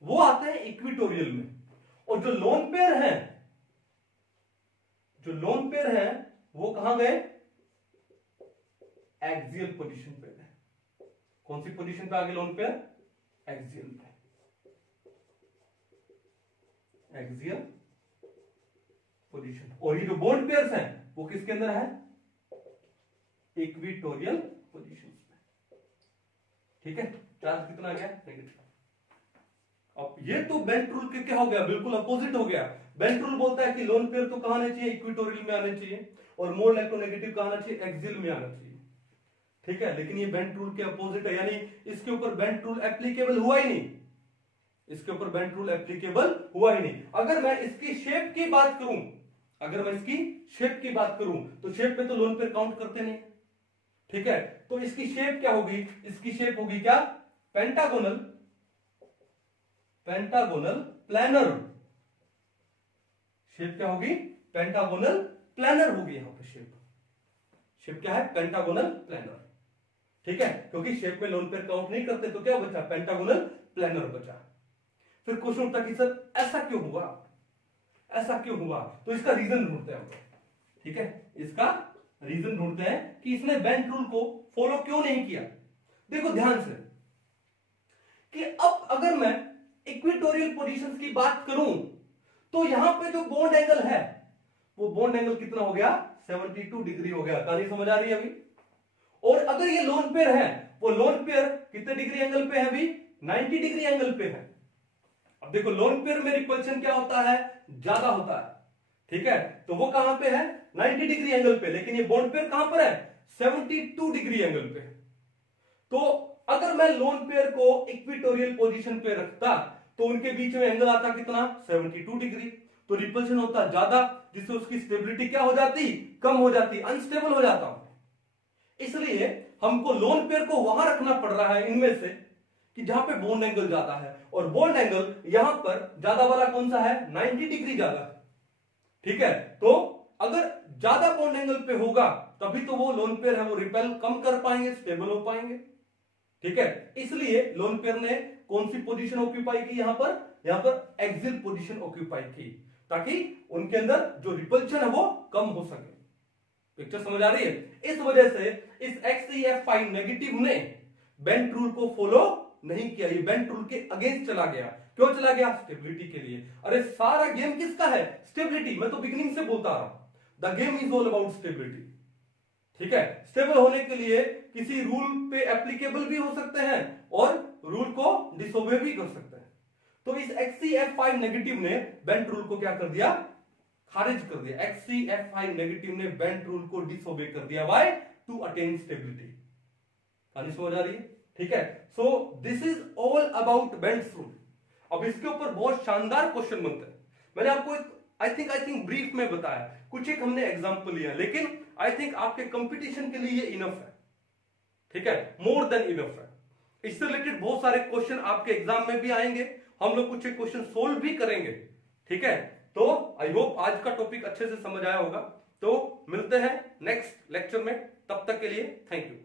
वो आते हैं इक्विटोरियल में, और जो लोन पेयर है, जो लोन पेयर है वो कहां गए, एक्सियल पोजीशन पे गए। कौन सी पोजीशन पे आ गए लोन पेयर, एक्सियल पे, एक्सियल पोजीशन। और ये जो बॉन्ड पेयर्स हैं वो किसके अंदर है, इक्विटोरियल पोजीशन में। ठीक है, चार्ज कितना आ गया, नेगेटिव। अब ये तो बेंट रूल के क्या हो गया, बिल्कुल अपोजिट हो गया। बेंट रूल बोलता है कि लोन पेयर तो कहां आने चाहिए, इक्विटोरियल में आने चाहिए, और मोर इलेक्ट्रोनेगेटिव कहां आना चाहिए, एक्सियल में आना चाहिए। ठीक है, लेकिन ये बेंट रूल के अपोजिट है, यानी इसके ऊपर बेंट रूल एप्लीकेबल हुआ ही नहीं। इसके ऊपर बेंट रूल एप्लीकेबल हुआ ही नहीं। अगर मैं इसकी शेप की बात करूं, अगर मैं इसकी शेप की बात करूं, तो शेप पे तो लोन पेयर काउंट करते नहीं। ठीक है, तो इसकी शेप क्या होगी, इसकी शेप होगी क्या, पेंटागोनल, पेंटागोनल प्लैनर। शेप क्या होगी, पेंटागोनल प्लैनर होगी। यहां पे शेप, शेप क्या है, पेंटागोनल प्लैनर। ठीक है, क्योंकि शेप में लोन पेयर काउंट नहीं करते, तो क्या बचा, पेंटागोनल प्लैनर बचा। फिर क्वेश्चन उठता कि सर ऐसा क्यों हुआ, ऐसा क्यों हुआ, तो इसका रीजन ढूंढते हैं हम। ठीक है, इसका रीजन ढूंढते हैं कि इसने बेंट रूल को फॉलो क्यों नहीं किया। देखो ध्यान से कि अब अगर मैं इक्विटोरियल पोजीशंस की बात करूं, तो यहां पे जो बॉन्ड एंगल है वो बॉन्ड एंगल कितना हो गया, 72 डिग्री हो गया। कहानी समझ आ रही है अभी। और अगर ये लोन पेयर है, वो लोन पेयर कितने डिग्री एंगल पे है अभी, 90 डिग्री एंगल पे है। अब देखो लोन पेयर में रिपल्शन क्या होता है, ज्यादा होता है। ठीक है, तो वो कहां पे है, 90 डिग्री एंगल पे, लेकिन ये बॉन्ड पेयर कहां पर है, 72 डिग्री एंगल पे। तो अगर मैं लोन पेयर को इक्विटोरियल पोजीशन पे रखता, तो उनके बीच में एंगल आता कितना, 72 डिग्री। तो रिपल्शन होता ज्यादा, जिससे उसकी स्टेबिलिटी क्या हो जाती, कम हो जाती, अनस्टेबल हो जाता हूं। इसलिए हमको लोन पेयर को वहां रखना पड़ रहा है इनमें से कि जहां पे बॉन्ड एंगल ज्यादा है, और बॉन्ड एंगल यहां पर ज्यादा वाला कौन सा है, 90 डिग्री ज्यादा। ठीक है, तो अगर ज्यादा बॉन्ड एंगल पे होगा तभी तो वो लोन पेयर है वो रिपेल कम कर पाएंगे, स्टेबल हो पाएंगे। ठीक है, इसलिए लोन पेयर ने कौन सी पोजीशन ऑक्यूपाई की, यहां पर एक्सियल पोजीशन ऑक्यूपाई की, ताकि उनके अंदर जो रिपल्शन है वो कम हो सके। पिक्चर समझ आ रही है। इस वजह से इस XCF5 नेगेटिव ने बेंट रूल को फॉलो नहीं किया, ये बेंट रूल के अगेंस्ट चला गया। क्यों चला गया, स्टेबिलिटी के लिए। अरे सारा गेम किसका है, स्टेबिलिटी। मैं तो बिगिनिंग से बोलता रहा, the game is all about stability. ठीक है, स्टेबल होने के लिए किसी रूल पे एप्लीकेबल भी हो सकते हैं और रूल को डिसोबे भी कर सकते हैं। तो इस XCF5 नेगेटिव ने बेंट रूल को क्या कर दिया, खारिज कर दिया। XCF5 नेगेटिव ने बेंट रूल को डिसोबे कर दिया। Why, to attain stability. कहानी समझ आ रही है। ठीक है, so this is all about bent's rule. अब इसके ऊपर बहुत शानदार क्वेश्चन बनते हैं। मैंने आपको आई थिंक ब्रीफ में बताया, कुछ एक हमने एग्जांपल लिया, लेकिन आई थिंक आपके कंपटीशन के लिए इनफ है। ठीक है, मोर देन इनफ है। इससे रिलेटेड बहुत सारे क्वेश्चन आपके एग्जाम में भी आएंगे, हम लोग कुछ एक क्वेश्चन सोल्व भी करेंगे। ठीक है, तो आई होप आज का टॉपिक अच्छे से समझ आया होगा। तो मिलते हैं नेक्स्ट लेक्चर में, तब तक के लिए थैंक यू।